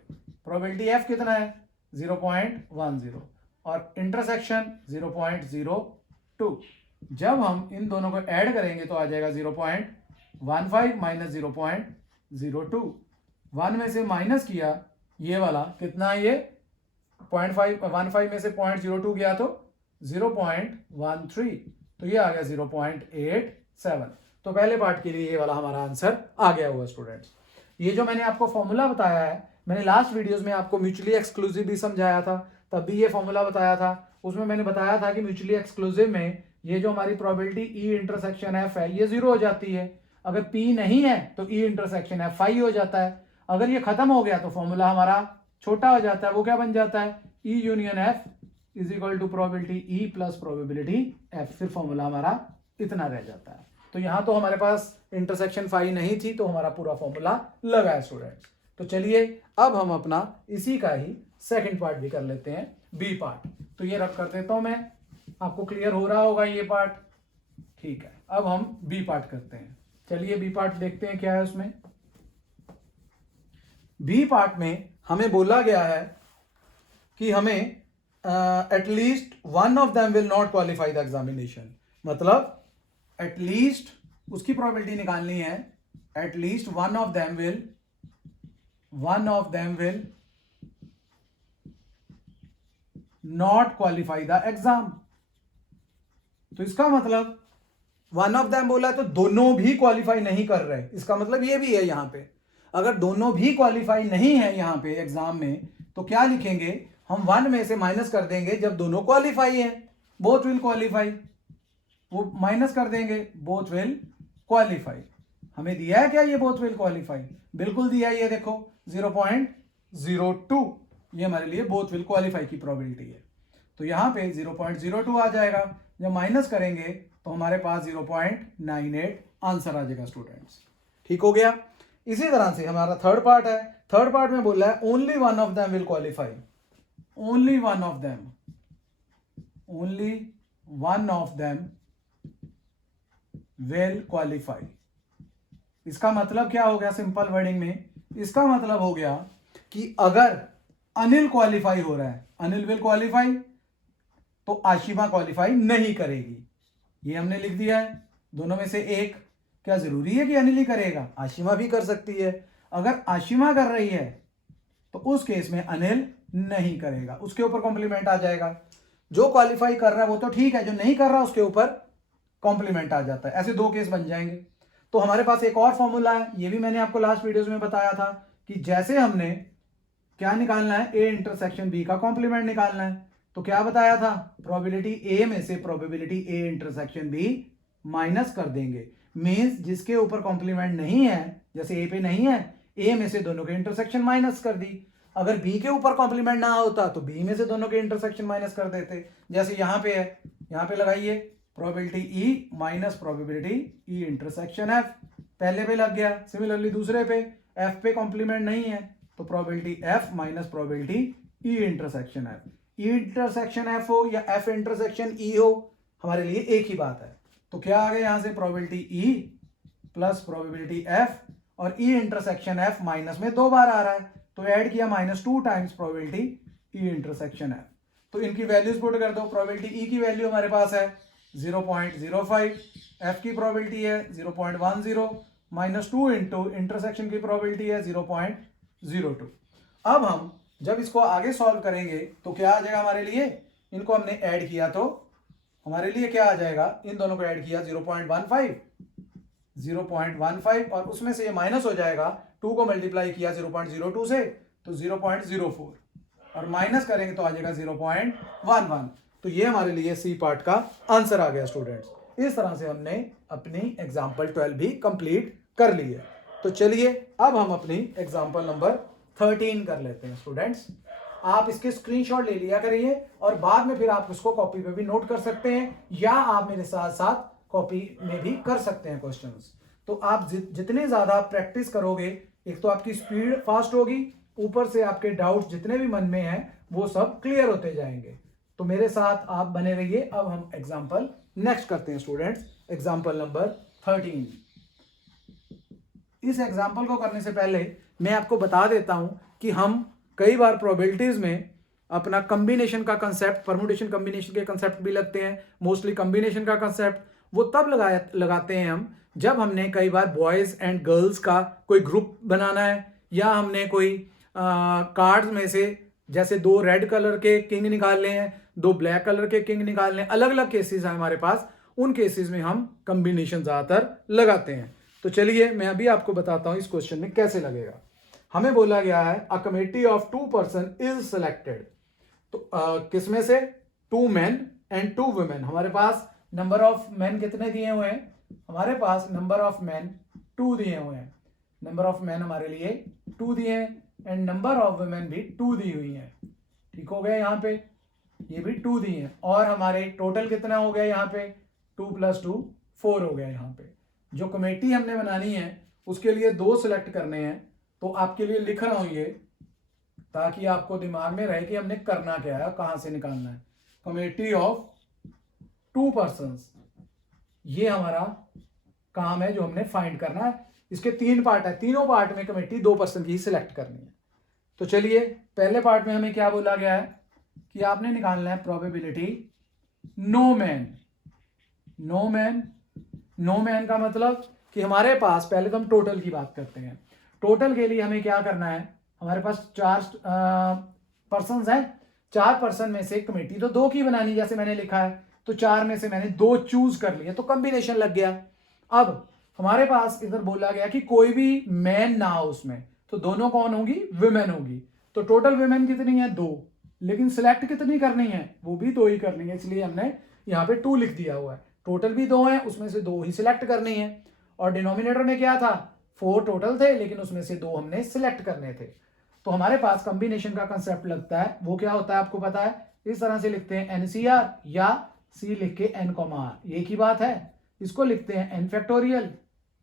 प्रोबेबिलिटी एफ कितना है? 0.10 और इंटरसेक्शन 0.02। जब हम इन दोनों को ऐड करेंगे तो आ जाएगा 0.15 माइनस 0.02। 1 में से माइनस किया ये वाला, कितना है ये? 0.15 में से 0.02 गया तो 0.13, तो ये आ गया 0.87। तो पहले पार्ट के लिए ये वाला हमारा आंसर आ गया हुआ स्टूडेंट्स। ये जो मैंने आपको फॉर्मूला बताया है, मैंने लास्ट वीडियोस में आपको म्यूचुअली एक्सक्लूसिव भी समझाया था, तब भी ये फॉर्मूला बताया था। उसमें मैंने बताया था कि म्यूचुअली एक्सक्लूसिव में ये जो हमारी प्रोबेबिलिटी ई इंटरसेक्शन एफ है ये 0 हो जाती है। अगर पी नहीं है तो ई इंटरसेक्शन एफ फाई हो जाता है। अगर ये खत्म हो गया तो फॉर्मूला हमारा छोटा हो जाता है। वो क्या बन जाता है? E union F is equal to probability E plus probability F. फिर फॉर्मूला हमारा इतना रह जाता है। तो यहां तो हमारे पास इंटरसेक्शन फाई नहीं थी, तो हमारा पूरा फॉर्मूला लगा है स्टूडेंट्स। तो चलिए अब हम अपना इसी का ही सेकंड पार्ट भी कर लेते हैं, बी पार्ट। तो ये रब कर देता हूं मैं, आपको क्लियर हो रहा होगा ये पार्ट। ठीक है, अब हम बी पार्ट करते हैं। चलिए बी पार्ट देखते हैं क्या है उसमें। बी पार्ट में हमें बोला गया है कि हमें at least one of them will not qualify the examination, मतलब एटलीस्ट उसकी प्रोबेबिलिटी निकालनी है, at least one of them will not qualify the exam. तो इसका मतलब वन ऑफ देम बोला तो दोनों भी क्वालिफाई नहीं कर रहे, इसका मतलब ये भी है यहां पे, अगर दोनों भी क्वालिफाई नहीं है यहां पे एग्जाम में तो क्या लिखेंगे हम, वन में से माइनस कर देंगे, जब दोनों क्वालिफाई है बोथ विल क्वालिफाई, वो माइनस कर देंगे, बोथ विल क्वालिफाई। हमें दिया है क्या ये बोथ विल क्वालिफाई, बिल्कुल दिया है, ये देखो 0.02, ये हमारे लिए बोथ विल क्वालिफाई की प्रोबेबिलिटी है। तो यहां पे 0.02 आ जाएगा, जब माइनस करेंगे तो हमारे पास 0.98 आंसर आ जाएगा स्टूडेंट्स। ठीक हो गया। इसी तरह से हमारा थर्ड पार्ट है, थर्ड पार्ट में बोल रहा है only one of them will qualify, only one of them will qualify. इसका मतलब क्या हो गया सिंपल वर्डिंग में, इसका मतलब हो गया कि अगर अनिल क्वालिफाई हो रहा है, अनिल विल क्वालिफाई, तो आशिमा क्वालिफाई नहीं करेगी, ये हमने लिख दिया है। दोनों में से एक, क्या जरूरी है कि अनिल ही करेगा, आशिमा भी कर सकती है। अगर आशिमा कर रही है तो उस केस में अनिल नहीं करेगा, उसके ऊपर कॉम्प्लीमेंट आ जाएगा। जो क्वालिफाई कर रहा है वो तो ठीक है, जो नहीं कर रहा उसके ऊपर कॉम्प्लीमेंट आ जाता है। ऐसे दो केस बन जाएंगे। तो हमारे पास एक और फॉर्मूला है, ये भी मैंने आपको लास्ट वीडियोस में बताया था कि जैसे हमने क्या निकालना है, ए इंटरसेक्शन बी का कॉम्प्लीमेंट निकालना है। तो क्या बताया था, प्रोबेबिलिटी ए में से probability A intersection B minus कर देंगे, मींस जिसके ऊपर कॉम्प्लीमेंट नहीं है, जैसे ए पे नहीं है, ए में से दोनों के इंटरसेक्शन माइनस कर दी। अगर बी के ऊपर कॉम्प्लीमेंट ना होता तो बी में से दोनों के इंटरसेक्शन माइनस कर देते, जैसे यहां पे है, यहां पे लगाइए probability E minus probability E intersection F, पहले पे लग गया। सिमिलरली दूसरे पे एफ पे कॉम्प्लीमेंट नहीं है तो probability F minus probability E intersection F. ई इंटरसेक्शन एफ हो या एफ इंटरसेक्शन ई हो, हमारे लिए एक ही बात है। तो क्या आ गया यहां से, probability E plus probability F, और ई इंटरसेक्शन एफ माइनस में 2 बार आ रहा है तो ऐड किया -2 times probability E intersection F. तो इनकी वैल्यूज पुट कर दो। प्रोबेबिलिटी ई की वैल्यू हमारे पास है 0.05, एफ की प्रोबेबिलिटी है 0.10, -2 इंटू इंटरसेक्शन की प्रोबेबिलिटी है 0.02। अब हम जब इसको आगे सॉल्व करेंगे तो क्या आ जाएगा हमारे लिए, इनको हमने ऐड किया तो हमारे लिए क्या आ जाएगा, इन दोनों को ऐड किया 0.15 और उसमें से ये माइनस हो जाएगा, 2 को मल्टीप्लाई किया 0.02 से तो 0.04 और माइनस करेंगे तो आ जाएगा 0.11। तो ये हमारे लिए सी पार्ट का आंसर आ गया स्टूडेंट्स। इस तरह से हमने अपनी एग्जाम्पल 12 भी कंप्लीट कर ली है। तो चलिए अब हम अपनी एग्जाम्पल नंबर 13 कर लेते हैं स्टूडेंट्स। आप इसके स्क्रीनशॉट ले लिया करिए और बाद में फिर आप उसको कॉपी पे भी नोट कर सकते हैं, या आप मेरे साथ साथ कॉपी में भी कर सकते हैं क्वेश्चंस। तो आप जितने ज्यादा प्रैक्टिस करोगे, एक तो आपकी स्पीड फास्ट होगी, ऊपर से आपके डाउट्स जितने भी मन में हैं वो सब क्लियर होते जाएंगे। तो मेरे साथ आप बने रहिए। अब हम एग्जाम्पल नेक्स्ट करते हैं स्टूडेंट्स, एग्जाम्पल नंबर 13। इस एग्जाम्पल को करने से पहले मैं आपको बता देता हूं कि हम कई बार प्रोबेबिलिटीज में अपना कॉम्बिनेशन का कंसेप्ट, परमुटेशन कॉम्बिनेशन के कंसेप्ट भी लगते हैं। मोस्टली कॉम्बिनेशन का कंसेप्ट वो तब लगाते हैं हम जब हमने कई बार बॉयज एंड गर्ल्स का कोई ग्रुप बनाना है, या हमने कोई कार्ड्स में से जैसे 2 रेड कलर के किंग निकालने हैं, 2 ब्लैक कलर के किंग निकालने हैं, अलग अलग केसेस हैं हमारे पास। उन केसेस में हम कॉम्बिनेशन ज्यादातर लगाते हैं। तो चलिए मैं अभी आपको बताता हूं इस क्वेश्चन में कैसे लगेगा। हमें बोला गया है a committee of 2 person is selected. तो किसमें से, 2 मेन एंड 2 वुमेन। हमारे पास नंबर ऑफ मेन कितने दिए हुए हैं, हमारे पास नंबर ऑफ मेन 2 दिए हुए हैं। नंबर ऑफ मेन हमारे लिए 2 दिए हैं एंड नंबर ऑफ वुमेन भी 2 दी हुई है। ठीक हो गया, यहाँ पे ये भी 2 दिए हैं और हमारे टोटल कितना हो गया, यहाँ पे 2 + 2 4 हो गया। यहाँ पे जो कमेटी हमने बनानी है उसके लिए 2 सिलेक्ट करने हैं। तो आपके लिए लिख रहा हूं ये, ताकि आपको दिमाग में रहे कि हमने करना क्या है, कहां से निकालना है। कमेटी ऑफ 2 पर्संस, ये हमारा काम है जो हमने फाइंड करना है। इसके 3 पार्ट है, तीनों पार्ट में कमेटी 2 पर्सन की सिलेक्ट करनी है। तो चलिए पहले पार्ट में हमें क्या बोला गया है, कि आपने निकालना है probability no man. No man, no man का मतलब कि हमारे पास, पहले तो हम टोटल की बात करते हैं। टोटल के लिए हमें क्या करना है, हमारे पास 4 पर्सन हैं, 4 पर्सन में से कमेटी तो 2 की बनानी, जैसे मैंने लिखा है, तो 4 में से मैंने 2 चूज कर लिए, तो कॉम्बिनेशन लग गया। अब हमारे पास इधर बोला गया कि कोई भी मैन ना हो उसमें, तो दोनों कौन होगी, विमेन होगी। तो टोटल विमेन कितनी है, 2, लेकिन सिलेक्ट कितनी करनी है, वो भी 2 ही करनी है, इसलिए हमने यहाँ पे 2 लिख दिया हुआ है। टोटल भी 2 है, उसमें से 2 ही सिलेक्ट करनी है। और डिनोमिनेटर में क्या था, 4 टोटल थे, लेकिन उसमें से 2 हमने सिलेक्ट करने थे। तो हमारे पास कॉम्बिनेशन का कंसेप्ट लगता है, वो क्या होता है आपको पता है, इस तरह से लिखते हैं NCR या C लिख के N, R, एक ही बात है। इसको लिखते हैं N factorial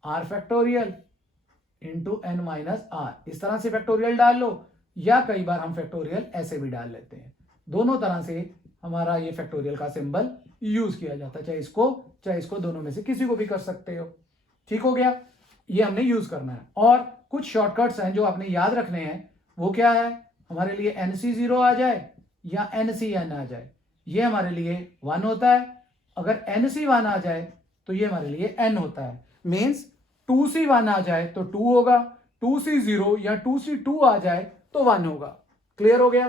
R factorial into N minus R, इस तरह से फैक्टोरियल डाल लो, या कई बार हम फैक्टोरियल ऐसे भी डाल लेते हैं। दोनों तरह से हमारा ये फैक्टोरियल का सिंबल यूज किया जाता है, चाहे इसको दोनों में से किसी को भी कर सकते हो। ठीक हो गया, ये हमने यूज करना है। और कुछ शॉर्टकट्स हैं जो आपने याद रखने हैं, वो क्या है, हमारे लिए NC0 आ जाए या NCN आ जाए, ये हमारे लिए 1 होता है। अगर NC1 आ जाए तो ये हमारे लिए N होता है। मीन्स 2C1 आ जाए तो 2 होगा, 2C0 या 2C2 आ जाए तो 1 होगा। क्लियर हो गया।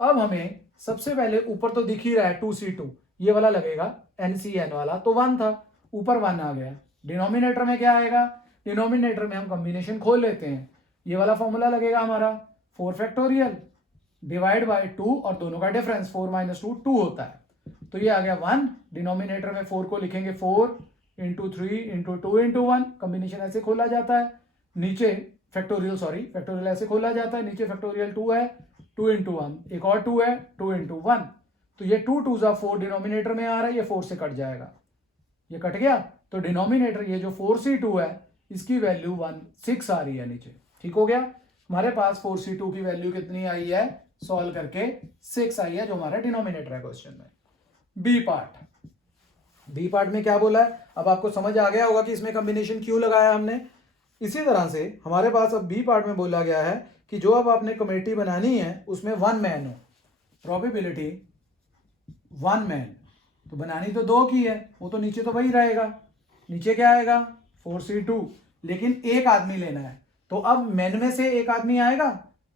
अब हमें सबसे पहले ऊपर तो दिख ही रहा है 2C2, ये वाला लगेगा, NCN वाला तो 1 था, ऊपर 1 आ गया। डिनोमिनेटर में क्या आएगा, डिनोमिनेटर में हम कॉम्बिनेशन खोल लेते हैं, ये वाला फॉर्मूला लगेगा हमारा 4 फैक्टोरियल डिवाइड बाय 2, और दोनों का डिफरेंस 4 माइनस 2 2 होता है, तो ये आ गया 1। डिनोमिनेटर में 4 को लिखेंगे 4 इंटू 3 इंटू 2 इंटू 1, कॉम्बिनेशन ऐसे खोला जाता है। नीचे फैक्टोरियल ऐसे खोला जाता है, नीचे फैक्टोरियल 2 है, 2 इंटू 1, एक और 2 है, 2 इंटू 1, तो ये 2 2 4 डिनोमिनेटर में आ रहा है, ये 4 से कट जाएगा, ये कट गया। तो डिनोमिनेटर ये जो 4C2 है, इसकी वैल्यू 6 आ रही है नीचे। ठीक हो गया, हमारे पास 4C2 की वैल्यू कितनी आई है, सॉल्व करके 6 आई है, जो हमारा डिनोमिनेटर है क्वेश्चन में। बी पार्ट में क्या बोला है, अब आपको समझ आ गया होगा कि इसमें कॉम्बिनेशन क्यों लगाया हमने। इसी तरह से हमारे पास अब बी पार्ट में बोला गया है कि जो अब आपने कमेटी बनानी है उसमें 1 मैन हो, प्रोबेबिलिटी 1 मैन, तो बनानी तो 2 की है, वो तो नीचे तो वही रहेगा, नीचे क्या आएगा 4C2, लेकिन एक आदमी लेना है, तो अब मैन में से एक आदमी आएगा,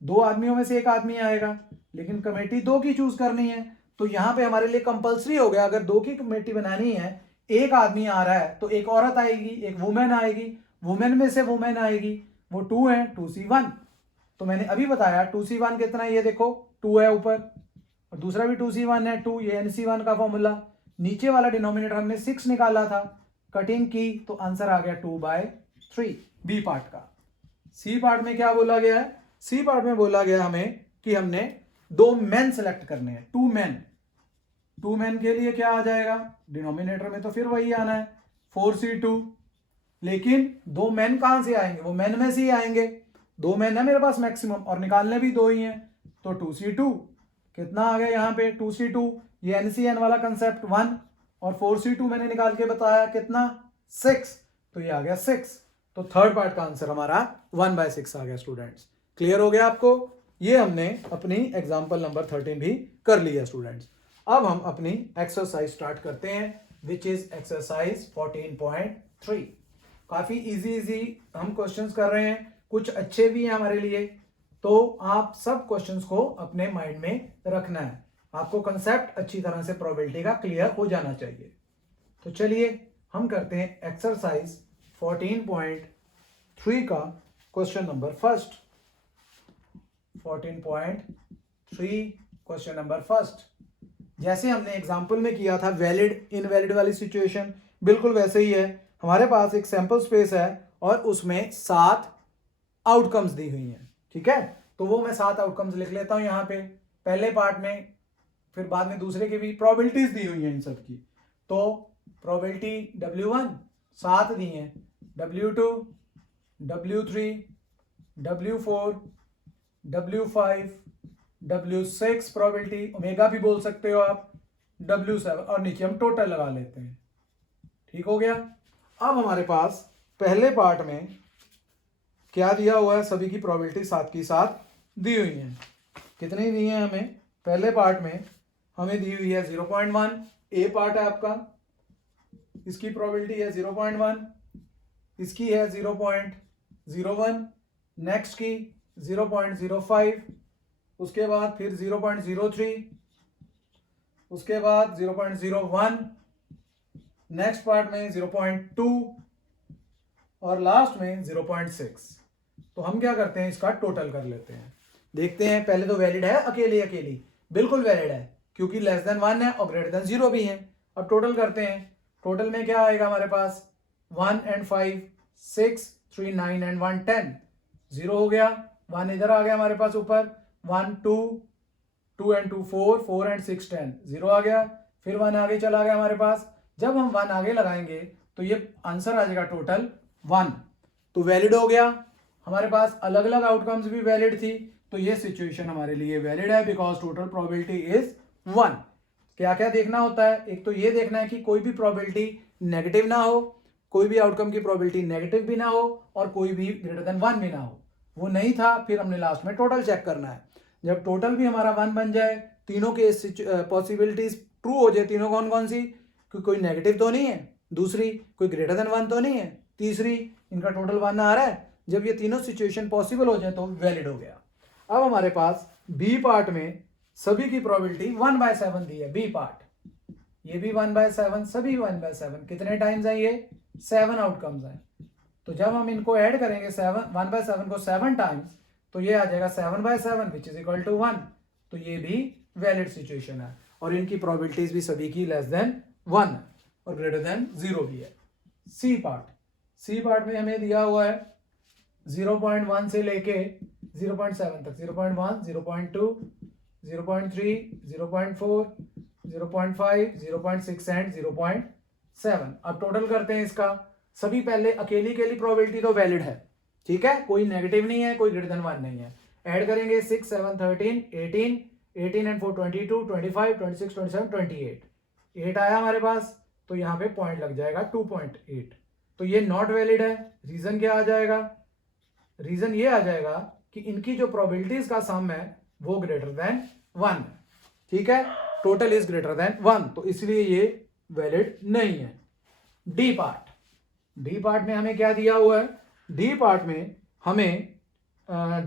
2 आदमियों में से एक आदमी आएगा, लेकिन कमेटी 2 की चूज करनी है, तो यहां पे हमारे लिए कंपलसरी हो गया, अगर 2 की कमेटी बनानी है, एक आदमी आ रहा है तो एक औरत आएगी, एक वुमेन आएगी, वुमेन में से वुमेन आएगी, वो 2 है, 2C1, तो मैंने अभी बताया 2C1 कितना है, ये देखो 2 है ऊपर, और दूसरा भी 2C1 है 2, ये NC1 का फॉर्मूला। नीचे वाला डिनोमिनेटर हमने 6 निकाला था, कटिंग की तो आंसर आ गया 2/3 बी पार्ट का। सी पार्ट में क्या बोला गया है, सी पार्ट में बोला गया हमें कि हमने 2 मेन सेलेक्ट करने हैं, 2 मैन के लिए क्या आ जाएगा, डिनोमिनेटर में तो फिर वही आना है 4C2, लेकिन 2 मैन कहां से आएंगे, वो मैन में से ही आएंगे, 2 मैन है मेरे पास मैक्सिमम, और निकालने भी 2 ही हैं, तो 2C2 कितना आ गया यहाँ पे 2C2, ये NCN वाला कंसेप्ट 1, और 4C2 मैंने निकाल के बताया कितना 6, तो ये आ गया 6, तो थर्ड पार्ट का आंसर हमारा 1/6 आ गया स्टूडेंट्स। क्लियर हो गया आपको, ये हमने अपनी एग्जांपल नंबर 13 भी कर लिया स्टूडेंट्स। अब हम अपनी एक्सरसाइज स्टार्ट करते हैं, विच इज एक्सरसाइज 14.3। काफी इजी हम क्वेश्चंस कर रहे हैं, कुछ अच्छे भी हैं हमारे लिए, तो आप सब क्वेश्चंस को अपने माइंड में रखना है, आपको कंसेप्ट अच्छी तरह से प्रोबेबिलिटी का क्लियर हो जाना चाहिए। तो चलिए हम करते हैं एक्सरसाइज 14.3 का question number first. 14.3 question number first, जैसे हमने एग्जांपल में किया था वैलिड इनवैलिड वाली सिचुएशन, बिल्कुल वैसे ही है। हमारे पास एक सैंपल स्पेस है और उसमें 7 आउटकम्स दी हुई हैं, ठीक है, तो वो मैं 7 आउटकम्स लिख लेता हूं यहाँ पे पहले पार्ट में, फिर बाद में दूसरे की भी प्रोबेबिलिटीज दी हुई हैं इन सब की। तो प्रोबेबिलिटी W1 7 दी हैं, W2, W3, W4, W5, W6 probability, omega भी बोल सकते हो आप, W7, और नीचे हम टोटल लगा लेते हैं। ठीक हो गया। अब हमारे पास पहले पार्ट में क्या दिया हुआ है, सभी की प्रोबेबिलिटी 7 की 7 दी हुई है। कितनी दी है हमें, पहले पार्ट में हमें दी हुई है 0.1, ए पार्ट है आपका, इसकी प्रोबेबिलिटी है 0.1, इसकी है 0.01, नेक्स्ट की 0.05, उसके बाद फिर 0.03, उसके बाद 0.01, नेक्स्ट पार्ट में 0.2 और लास्ट में 0.6। तो हम क्या करते हैं, इसका टोटल कर लेते हैं, देखते हैं। पहले तो वैलिड है अकेली अकेली, बिल्कुल वैलिड है क्योंकि लेस देन 1 है और ग्रेटर देन 0 भी है। अब टोटल करते हैं, टोटल में क्या आएगा हमारे पास 1 and 5 6, 3 9 and 1 10, 0 हो गया, 1 इधर आ गया हमारे पास ऊपर, 1 2, 2 and 2 4, 4 and 6 10, 0 आ गया, फिर 1 आगे चला गया हमारे पास। जब हम 1 आगे लगाएंगे तो ये आंसर आ जाएगा टोटल 1। तो वैलिड हो गया हमारे पास, अलग अलग आउटकम्स भी वैलिड थी, तो ये सिचुएशन हमारे लिए वैलिड है बिकॉज टोटल प्रोबेबिलिटी इज 1। क्या क्या देखना होता है, एक तो ये देखना है कि कोई भी प्रोबेबिलिटी नेगेटिव ना हो, कोई भी आउटकम की प्रोबेबिलिटी नेगेटिव भी ना हो और कोई भी ग्रेटर देन 1 भी ना हो। वो नहीं था, फिर हमने लास्ट में टोटल चेक करना है। जब टोटल भी हमारा 1 बन जाए, तीनों के पॉसिबिलिटीज ट्रू हो जाए, तीनों कौन कौन सी, क्योंकि कोई नेगेटिव तो नहीं है, दूसरी कोई ग्रेटर देन 1 तो नहीं है, तीसरी इनका टोटल 1 आ रहा है, जब ये तीनों सिचुएशन पॉसिबल हो जाए तो वैलिड हो गया। अब हमारे पास बी पार्ट में सभी की प्रोबेबिलिटी 1/7 दी है, बी पार्ट, ये भी 1/7, सभी 1/7, कितने टाइम्स है ये, 7 आउटकम्स हैं। तो जब हम इनको ऐड करेंगे 1/7 को 7 टाइम्स, तो ये आ जाएगा 7/7 विच इज इक्वल टू 1। तो ये भी वैलिड सिचुएशन है और इनकी प्रोबेबिलिटीज भी सभी की लेस देन 1 और ग्रेटर देन 0 भी है। सी पार्ट में हमें दिया हुआ है 0.1 से लेके 0.7 तक, 0.1, 0.2, 0.3, 0.4, 0.5, 0.6 एंड 0.7। अब टोटल करते हैं इसका। सभी पहले अकेली प्रोबेबिलिटी तो वैलिड है, ठीक है, कोई नेगेटिव नहीं है, कोई ग्रेटर देन 1 नहीं है। ऐड करेंगे 6 7 13 18, 18 एंड 4 22, 25, 26, 27, 28, 8 आया हमारे पास, तो यहाँ पे पॉइंट लग जाएगा 2.8। तो ये नॉट वैलिड है। रीजन क्या आ जाएगा, रीजन ये आ जाएगा कि इनकी जो प्रोबेबिलिटीज का सम है वो ग्रेटर देन 1 है, ठीक है, टोटल इज ग्रेटर देन 1, तो इसलिए ये वैलिड नहीं है। डी पार्ट में हमें क्या दिया हुआ है, डी पार्ट में हमें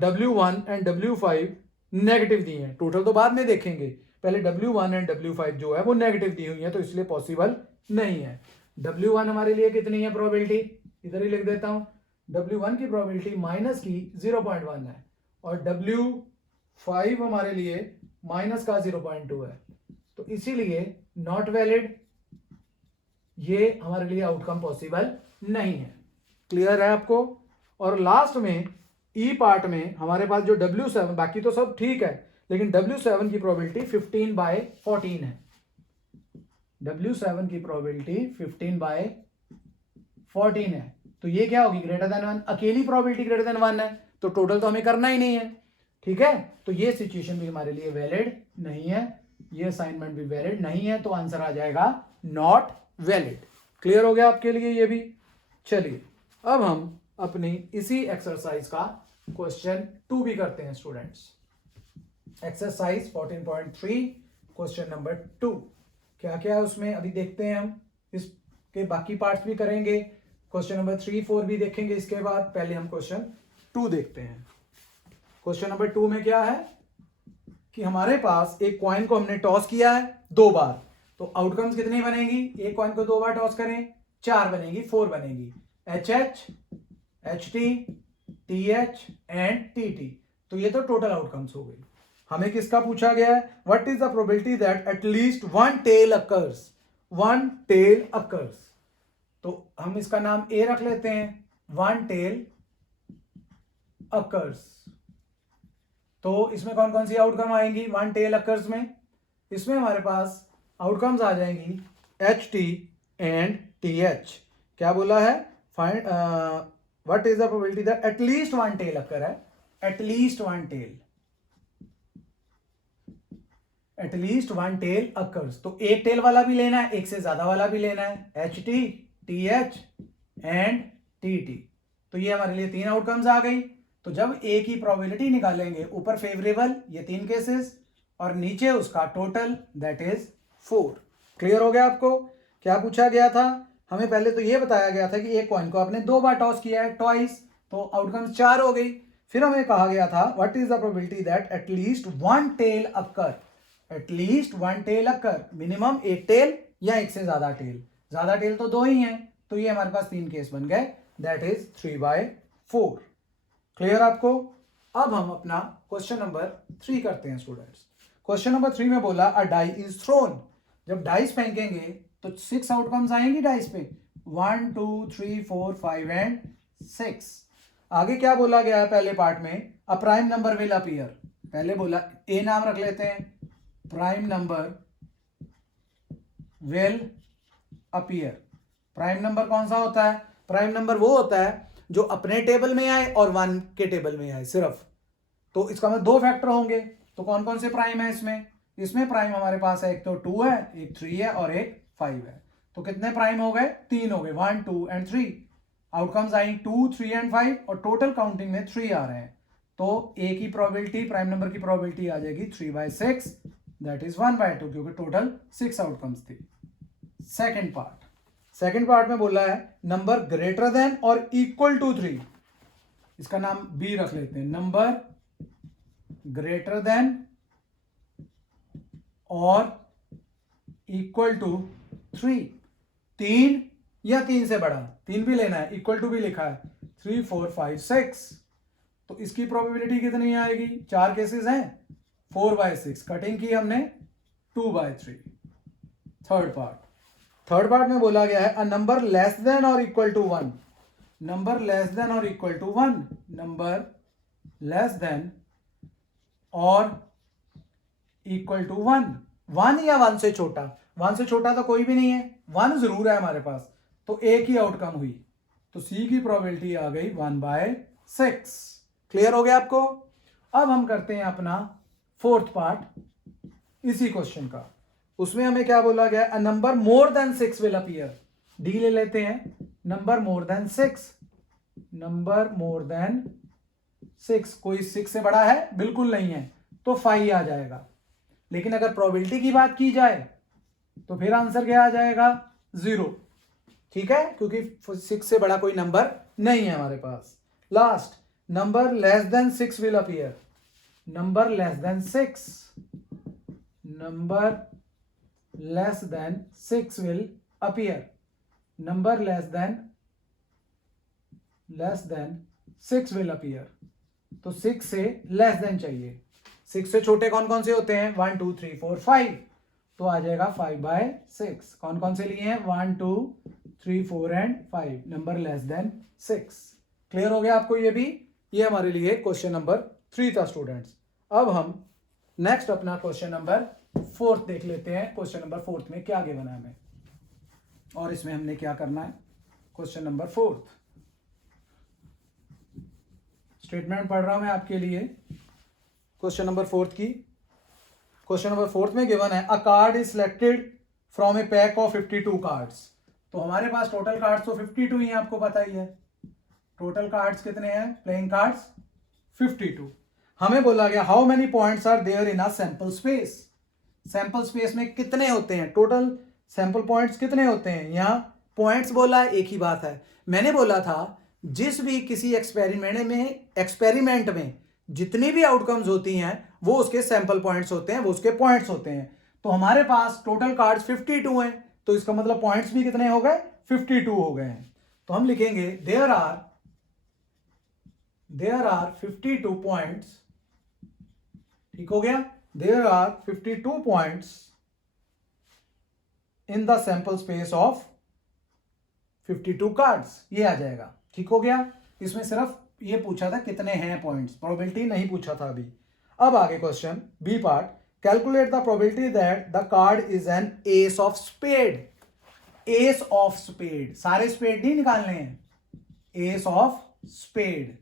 W1 एंड W5 नेगेटिव दिए हैं, टोटल तो बाद में देखेंगे, पहले W1 एंड W5 जो है वो नेगेटिव दी हुई है, तो इसलिए पॉसिबल नहीं है। W1 हमारे लिए कितनी है प्रोबेबिलिटी, इधर ही लिख देता हूं, W1 की प्रोबेबिलिटी माइनस की 0.1 है और W5 हमारे लिए माइनस का 0.2 है, तो इसीलिए नॉट वैलिड, ये हमारे लिए आउटकम पॉसिबल नहीं है। क्लियर है आपको। और लास्ट में ई पार्ट में हमारे पास जो W7, बाकी तो सब ठीक है, लेकिन W7 की प्रोबेबिलिटी 15/14 है, W7 की प्रोबेबिलिटी 15/14 है, तो ये क्या होगी, ग्रेटर देन 1। अकेली प्रोबेबिलिटी ग्रेटर देन 1 है, तो टोटल तो हमें करना ही नहीं है, ठीक है, तो ये सिचुएशन भी हमारे लिए वैलिड नहीं है, ये असाइनमेंट भी वैलिड नहीं है, तो आंसर आ जाएगा नॉट वैलिड। क्लियर हो गया आपके लिए ये भी। चलिए अब हम अपनी इसी एक्सरसाइज का क्वेश्चन 2 भी करते हैं स्टूडेंट्स। एक्सरसाइज 14.3 क्वेश्चन नंबर 2, क्या क्या है उसमें अभी देखते हैं हम, इसके बाकी पार्ट्स भी करेंगे, क्वेश्चन नंबर 3 4 भी देखेंगे इसके बाद। पहले हम क्वेश्चन 2 देखते हैं। क्वेश्चन नंबर 2 में क्या है कि हमारे पास एक कॉइन को हमने टॉस किया है 2 बार, तो आउटकम्स कितनी बनेगी, एक कॉइन को 2 बार टॉस करें 4 बनेगी, 4 बनेगी, HH, HT, TH and TT। तो ये तो टोटल आउटकम्स हो गई। हमें किसका पूछा गया है, what is the probability that at least one tail occurs, one tail occurs. तो हम इसका नाम A रख लेते हैं, वन टेल अकर्स। तो इसमें कौन कौन सी आउटकम आएंगी वन टेल अकर्स में, इसमें हमारे पास आउटकम्स आ जाएंगी HT एंड TH। क्या बोला है, find what is the probability that at least one tail occur है, at least one tail, at least one tail occurs. तो एक टेल वाला भी लेना है, एक से ज्यादा वाला भी लेना है, HT, TH एंड TT। तो ये हमारे लिए 3 आउटकम्स आ गई। तो जब A की प्रोबेबिलिटी निकालेंगे, ऊपर फेवरेबल ये 3 केसेस और नीचे उसका टोटल, दैट इज 4। क्लियर हो गया आपको? क्या पूछा गया था? हमें पहले तो ये बताया गया था कि एक कॉइन को आपने 2 बार टॉस किया है, ट्वाइस, तो आउटकम्स 4 हो गई। फिर हमें कहा गया था what is the probability that at least one tail occur, at least one tail occur, minimum एक टेल या एक से ज्यादा टेल। ज्यादा टेल तो 2 ही हैं, तो ये हमारे पास 3 केस बन गए, दैट इज 3/4। क्लियर आपको? अब हम अपना क्वेश्चन नंबर 3 करते हैं स्टूडेंट्स। क्वेश्चन नंबर 3 में बोला अ डाई इज थ्रोन। जब डाइस फेंकेंगे तो 6 आउटकम्स आएंगी डाइस पे, 1 2 3 4 5 एंड 6। आगे क्या बोला गया है पहले पार्ट में? A prime number will appear. पहले बोला ए नाम रख लेते हैं, prime number will appear. Prime number कौन सा होता है? प्राइम नंबर वो होता है जो अपने टेबल में आए और 1 के टेबल में आए सिर्फ। तो इसका मतलब 2 फैक्टर होंगे। तो कौन कौन से प्राइम है इसमें? इसमें प्राइम हमारे पास है, एक तो 2 है, एक 3 है और एक 5 है। तो कितने प्राइम हो गए? 3 हो गए, 1 2 एंड 3। आउटकम्स आई 2 3 एंड 5 और टोटल काउंटिंग में 3 आ रहे हैं। तो ए की प्रोबेबिलिटी, प्राइम नंबर की प्रोबेबिलिटी आ जाएगी 3/6, दैट इज 1/2, क्योंकि टोटल 6 आउटकम्स थी। सेकेंड पार्ट में बोला है नंबर ग्रेटर देन और इक्वल टू 3। इसका नाम बी रख लेते हैं, नंबर ग्रेटर देन और इक्वल टू 3। 3 या 3 से बड़ा, 3 भी लेना है, इक्वल टू भी लिखा है, 3 4 5 6। तो इसकी प्रोबेबिलिटी कितनी आएगी? 4 केसेस हैं, 4/6। कटिंग की हमने 2/3। थर्ड पार्ट में बोला गया है अ नंबर लेस देन और equal to 1। Number less than और equal to 1, number less than और इक्वल टू 1। 1 या 1 से छोटा? 1 से छोटा तो कोई भी नहीं है, 1 जरूर है हमारे पास, तो एक ही आउटकम हुई। तो सी की प्रोबेबिलिटी आ गई 1/6। क्लियर हो गया आपको? अब हम करते हैं अपना फोर्थ पार्ट इसी क्वेश्चन का। उसमें हमें क्या बोला गया? A number more than 6 will appear. D ले लेते हैं, number more than 6। Number more than 6, कोई 6 से बड़ा है? बिल्कुल नहीं है, तो 5 आ जाएगा। लेकिन अगर प्रोबेबिलिटी की बात की जाए तो फिर आंसर क्या आ जाएगा? 0। ठीक है, क्योंकि 6 से बड़ा कोई नंबर नहीं है हमारे पास। Last, number less than 6 will appear. Number less than 6, number less than 6 will appear. Number less than 6 will appear. तो 6 से लेस देन चाहिए। 6 से छोटे कौन कौन से होते हैं? 1 2 3 4 5। तो आ जाएगा 5/6। कौन कौन से लिए हैं? 1 2 3 4 and 5, number less than 6। Clear हो गया आपको? ये हमारे लिए क्वेश्चन नंबर 3 था स्टूडेंट्स। अब हम नेक्स्ट अपना क्वेश्चन नंबर 4 देख लेते हैं। क्वेश्चन नंबर 4 में क्या गिवन है हमें और इसमें हमने क्या करना है। क्वेश्चन नंबर 4 स्टेटमेंट पढ़ रहा हूं मैं आपके लिए क्वेश्चन नंबर 4 की। क्वेश्चन नंबर 4 में गिवन है अ card is selected from A pack of 52 cards. तो हमारे पास टोटल कार्ड्स तो 52 ही हैं, आपको पता ही है। टोटल कार्ड्स कितने हैं? Playing cards 52। हमें बोला गया how many points are there in a sample space. Sample space में कितने होते हैं? टोटल सैंपल पॉइंट्स कितने होते हैं? यहां पॉइंट्स बोला है, एक ही बात है। मैंने बोला था जिस भी किसी एक्सपेरिमेंट में जितनी भी आउटकम्स होती हैं वो उसके सैंपल पॉइंट्स होते हैं, वो उसके पॉइंट्स होते हैं। तो हमारे पास टोटल कार्ड्स 52 हैं, तो इसका मतलब पॉइंट्स भी कितने हो गए? 52 हो गए हैं। तो हम लिखेंगे देयर आर 52 पॉइंट्स। ठीक हो गया? There are 52 points in the sample space of 52 cards. ये आ जाएगा। ठीक हो गया? इसमें सिर्फ ये पूछा था कितने हैं पॉइंट्स, प्रोबेबिलिटी नहीं पूछा था अभी। अब आगे question B part, calculate the probability that the card is an ace of spade. Ace of spade, सारे स्पेड नहीं निकालने हैं, एस ऑफ स्पेड।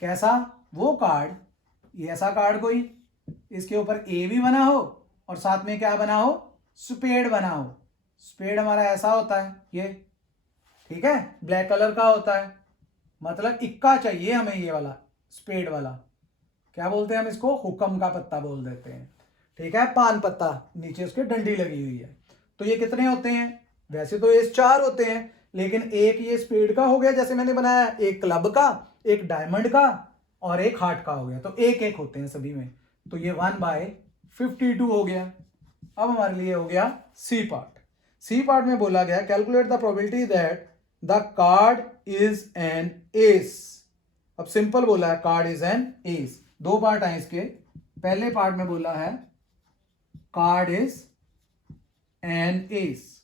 कैसा? वो कार्ड, ये ऐसा कार्ड कोई, इसके ऊपर ए भी बना हो और साथ में क्या बना हो? स्पेड बना हो। स्पेड हमारा ऐसा होता है ये, ठीक है, ब्लैक कलर का होता है। मतलब इक्का चाहिए हमें, ये वाला स्पेड वाला। क्या बोलते हैं हम इसको? हुक्म का पत्ता बोल देते हैं। ठीक है, पान पत्ता, नीचे उसके डंडी लगी हुई है। तो ये कितने होते हैं? वैसे तो ये 4 होते हैं, लेकिन एक ये स्पेड का हो गया जैसे मैंने बनाया, एक क्लब का, एक डायमंड का और एक हार्ट का हो गया। तो एक एक होते हैं सभी में। तो ये 1/52 हो गया। अब हमारे लिए हो गया सी पार्ट। सी पार्ट में बोला गया calculate the probability that the card is an S. अब सिंपल बोला है card is an S. 2 part हैं इसके। पहले पार्ट में बोला है card is an S.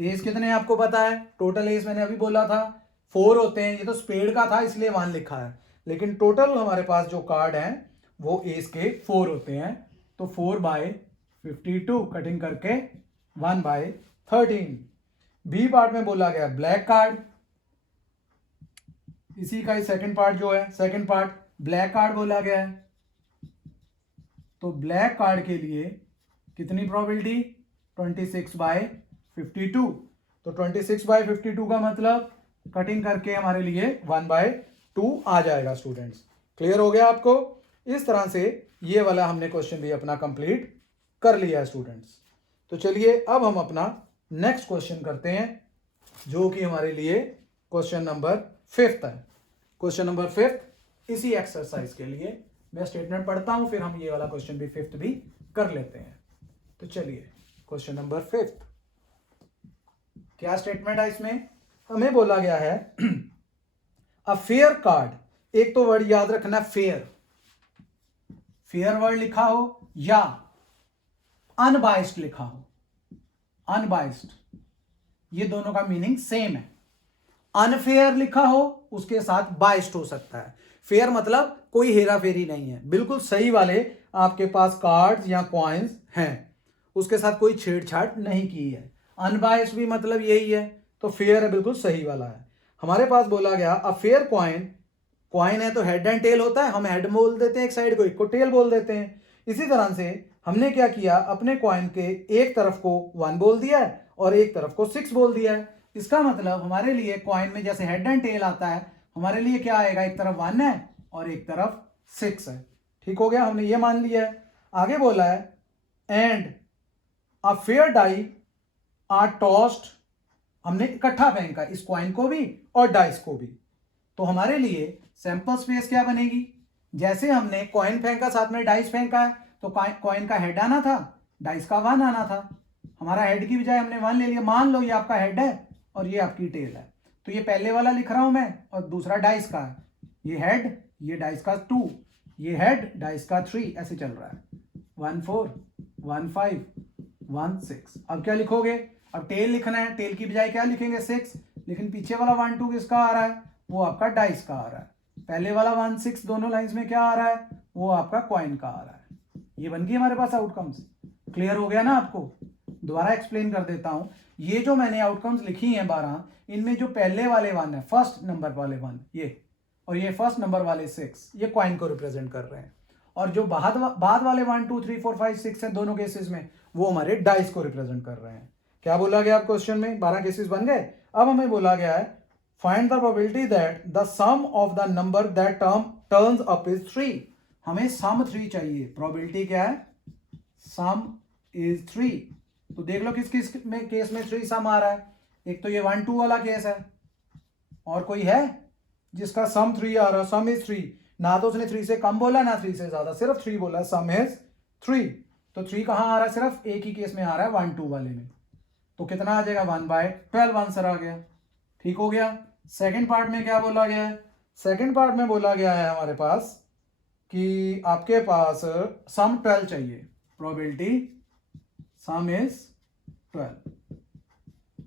S कितने आपको पता है? टोटल एस मैंने अभी बोला था 4 होते हैं। ये तो स्पेड का था इसलिए 1 लिखा है, लेकिन टोटल हमारे पास जो कार्ड है वो एस के 4 होते हैं। तो 4/52 कटिंग करके 1/13। बी पार्ट में बोला गया ब्लैक कार्ड, इसी का ही सेकंड पार्ट जो है, सेकंड पार्ट ब्लैक कार्ड बोला गया है। तो ब्लैक कार्ड के लिए कितनी प्रोबेबिलिटी? 26/52। तो 26/52 का मतलब कटिंग करके हमारे लिए 1/2 आ जाएगा स्टूडेंट्स। क्लियर हो गया आपको? इस तरह से ये वाला हमने क्वेश्चन भी अपना कंप्लीट कर लिया है स्टूडेंट्स। तो चलिए अब हम अपना नेक्स्ट क्वेश्चन करते हैं, जो कि हमारे लिए क्वेश्चन नंबर 5 है। क्वेश्चन नंबर 5 इसी एक्सरसाइज के लिए मैं स्टेटमेंट पढ़ता हूं, फिर हम ये वाला क्वेश्चन भी 5 भी कर लेते हैं। तो चलिए क्वेश्चन नंबर 5 क्या स्टेटमेंट है इसमें? हमें बोला गया है अ फेयर कार्ड। एक तो वर्ड याद रखना फेयर, फेयर वर्ड लिखा हो या अनबाइस्ड लिखा हो। अनबाइस्ड, ये दोनों का मीनिंग सेम है। अनफेयर लिखा हो उसके साथ बाइस्ड हो सकता है। फेयर मतलब कोई हेरा फेरी नहीं है, बिल्कुल सही वाले आपके पास कार्ड्स या कॉइन्स हैं, उसके साथ कोई छेड़छाड़ नहीं की है। अनबाइस्ड भी मतलब यही है। तो फेयर है, बिल्कुल सही वाला है। हमारे पास बोला गया अ फेयर कॉइन, कॉइन है तो हेड एंड टेल होता है, हम हेड बोल देते हैं एक साइड को, एक को टेल बोल देते हैं। इसी तरह से हमने क्या किया, अपने कॉइन के एक तरफ को 1 बोल दिया है और एक तरफ को 6 बोल दिया है। इसका मतलब हमारे लिए कॉइन में जैसे हेड एंड टेल आता है, हमारे लिए क्या आएगा, एक तरफ 1 है और एक तरफ 6 है। ठीक हो गया, हमने ये मान लिया है। आगे बोला है and a fair die are tossed, हमने इकट्ठा फेंका इस कॉइन को भी और डाइस को भी। तो हमारे लिए सैंपल स्पेस क्या बनेगी? जैसे हमने कॉइन फेंका साथ में डाइस फेंका है, तो कॉइन का हेड आना था, डाइस का 1 आना था। हमारा हेड की बजाय हमने 1 ले लिया। मान लो ये आपका हेड है और ये आपकी टेल है, तो ये पहले वाला लिख रहा हूं मैं और दूसरा डाइस का है। ये हेड, ये डाइस का 2, ये हेड डाइस का 3, ऐसे चल रहा है। 1 4 1 5 1 6। अब क्या लिखोगे? अब टेल लिखना है, टेल की बजाय क्या लिखेंगे 6, लेकिन पीछे वाला 1 2 किसका आ रहा है? वो आपका डाइस का आ रहा है। पहले वाला 1 6 दोनों लाइंस में क्या आ रहा है? वो आपका कॉइन का आ रहा है। ये बन गई हमारे पास आउटकम्स। क्लियर हो गया ना आपको? दोबारा एक्सप्लेन कर देता हूं। ये जो मैंने आउटकम्स लिखी हैं 12, इनमें जो पहले वाले 1 है, फर्स्ट नंबर वाले 1 ये, और ये फर्स्ट नंबर वाले 6, ये कॉइन को रिप्रेजेंट कर रहे हैं। और जो बाद वाले 1 2 3 4 5 6 हैं दोनों केसेस में, वो हमारे डाइस को रिप्रेजेंट कर रहे हैं। क्या बोला गया आप क्वेश्चन में? 12 केसेस बन गए। अब हमें बोला गया है find the probability that the sum of the number that turns up is 3। हमें सम 3 चाहिए। प्रोबेबिलिटी क्या है? Sum is 3। तो देख लो किस किस में केस में 3 सम आ रहा है। एक तो ये 1 2 वाला केस है, और कोई है जिसका सम 3 आ रहा है। सम इज 3, ना तो उसने 3 से कम बोला ना 3 से ज्यादा, सिर्फ 3 बोला। सम इज 3। तो 3 कहां आ रहा है? सिर्फ एक ही केस में आ रहा है, 1 2 वाले में। तो कितना आ जाएगा? 1/12 आंसर आ गया। ठीक हो गया। सेकंड पार्ट में क्या बोला गया है? सेकंड पार्ट में बोला गया है हमारे पास कि आपके पास सम 12 चाहिए। Probability some is 12।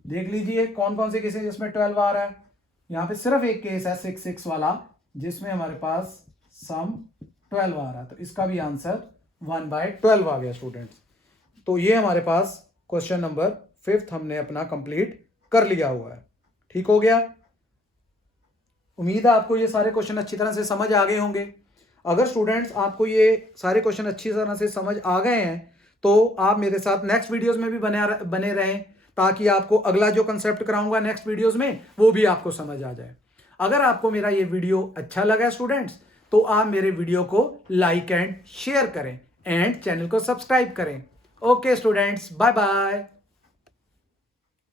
देख लीजिए कौन कौन से केस है जिसमें 12 आ रहा है। यहां पे सिर्फ एक केस है 6 6 वाला, जिसमें हमारे पास सम 12 आ रहा है। तो इसका भी आंसर 1/12 आ गया स्टूडेंट्स। तो ये हमारे पास क्वेश्चन नंबर 5 हमने अपना कंप्लीट कर लिया हुआ है। ठीक हो गया। उम्मीद है आपको ये सारे क्वेश्चन अच्छी तरह से समझ आ गए होंगे। अगर स्टूडेंट्स आपको ये सारे क्वेश्चन अच्छी तरह से समझ आ गए हैं, तो आप मेरे साथ नेक्स्ट वीडियोस में भी बने रहें, ताकि आपको अगला जो कंसेप्ट कराऊंगा नेक्स्ट वीडियोस में वो भी आपको समझ आ जाए। अगर आपको मेरा ये वीडियो अच्छा लगा स्टूडेंट्स, तो आप मेरे वीडियो को लाइक एंड शेयर करें एंड चैनल को सब्सक्राइब करें। Okay students, bye bye.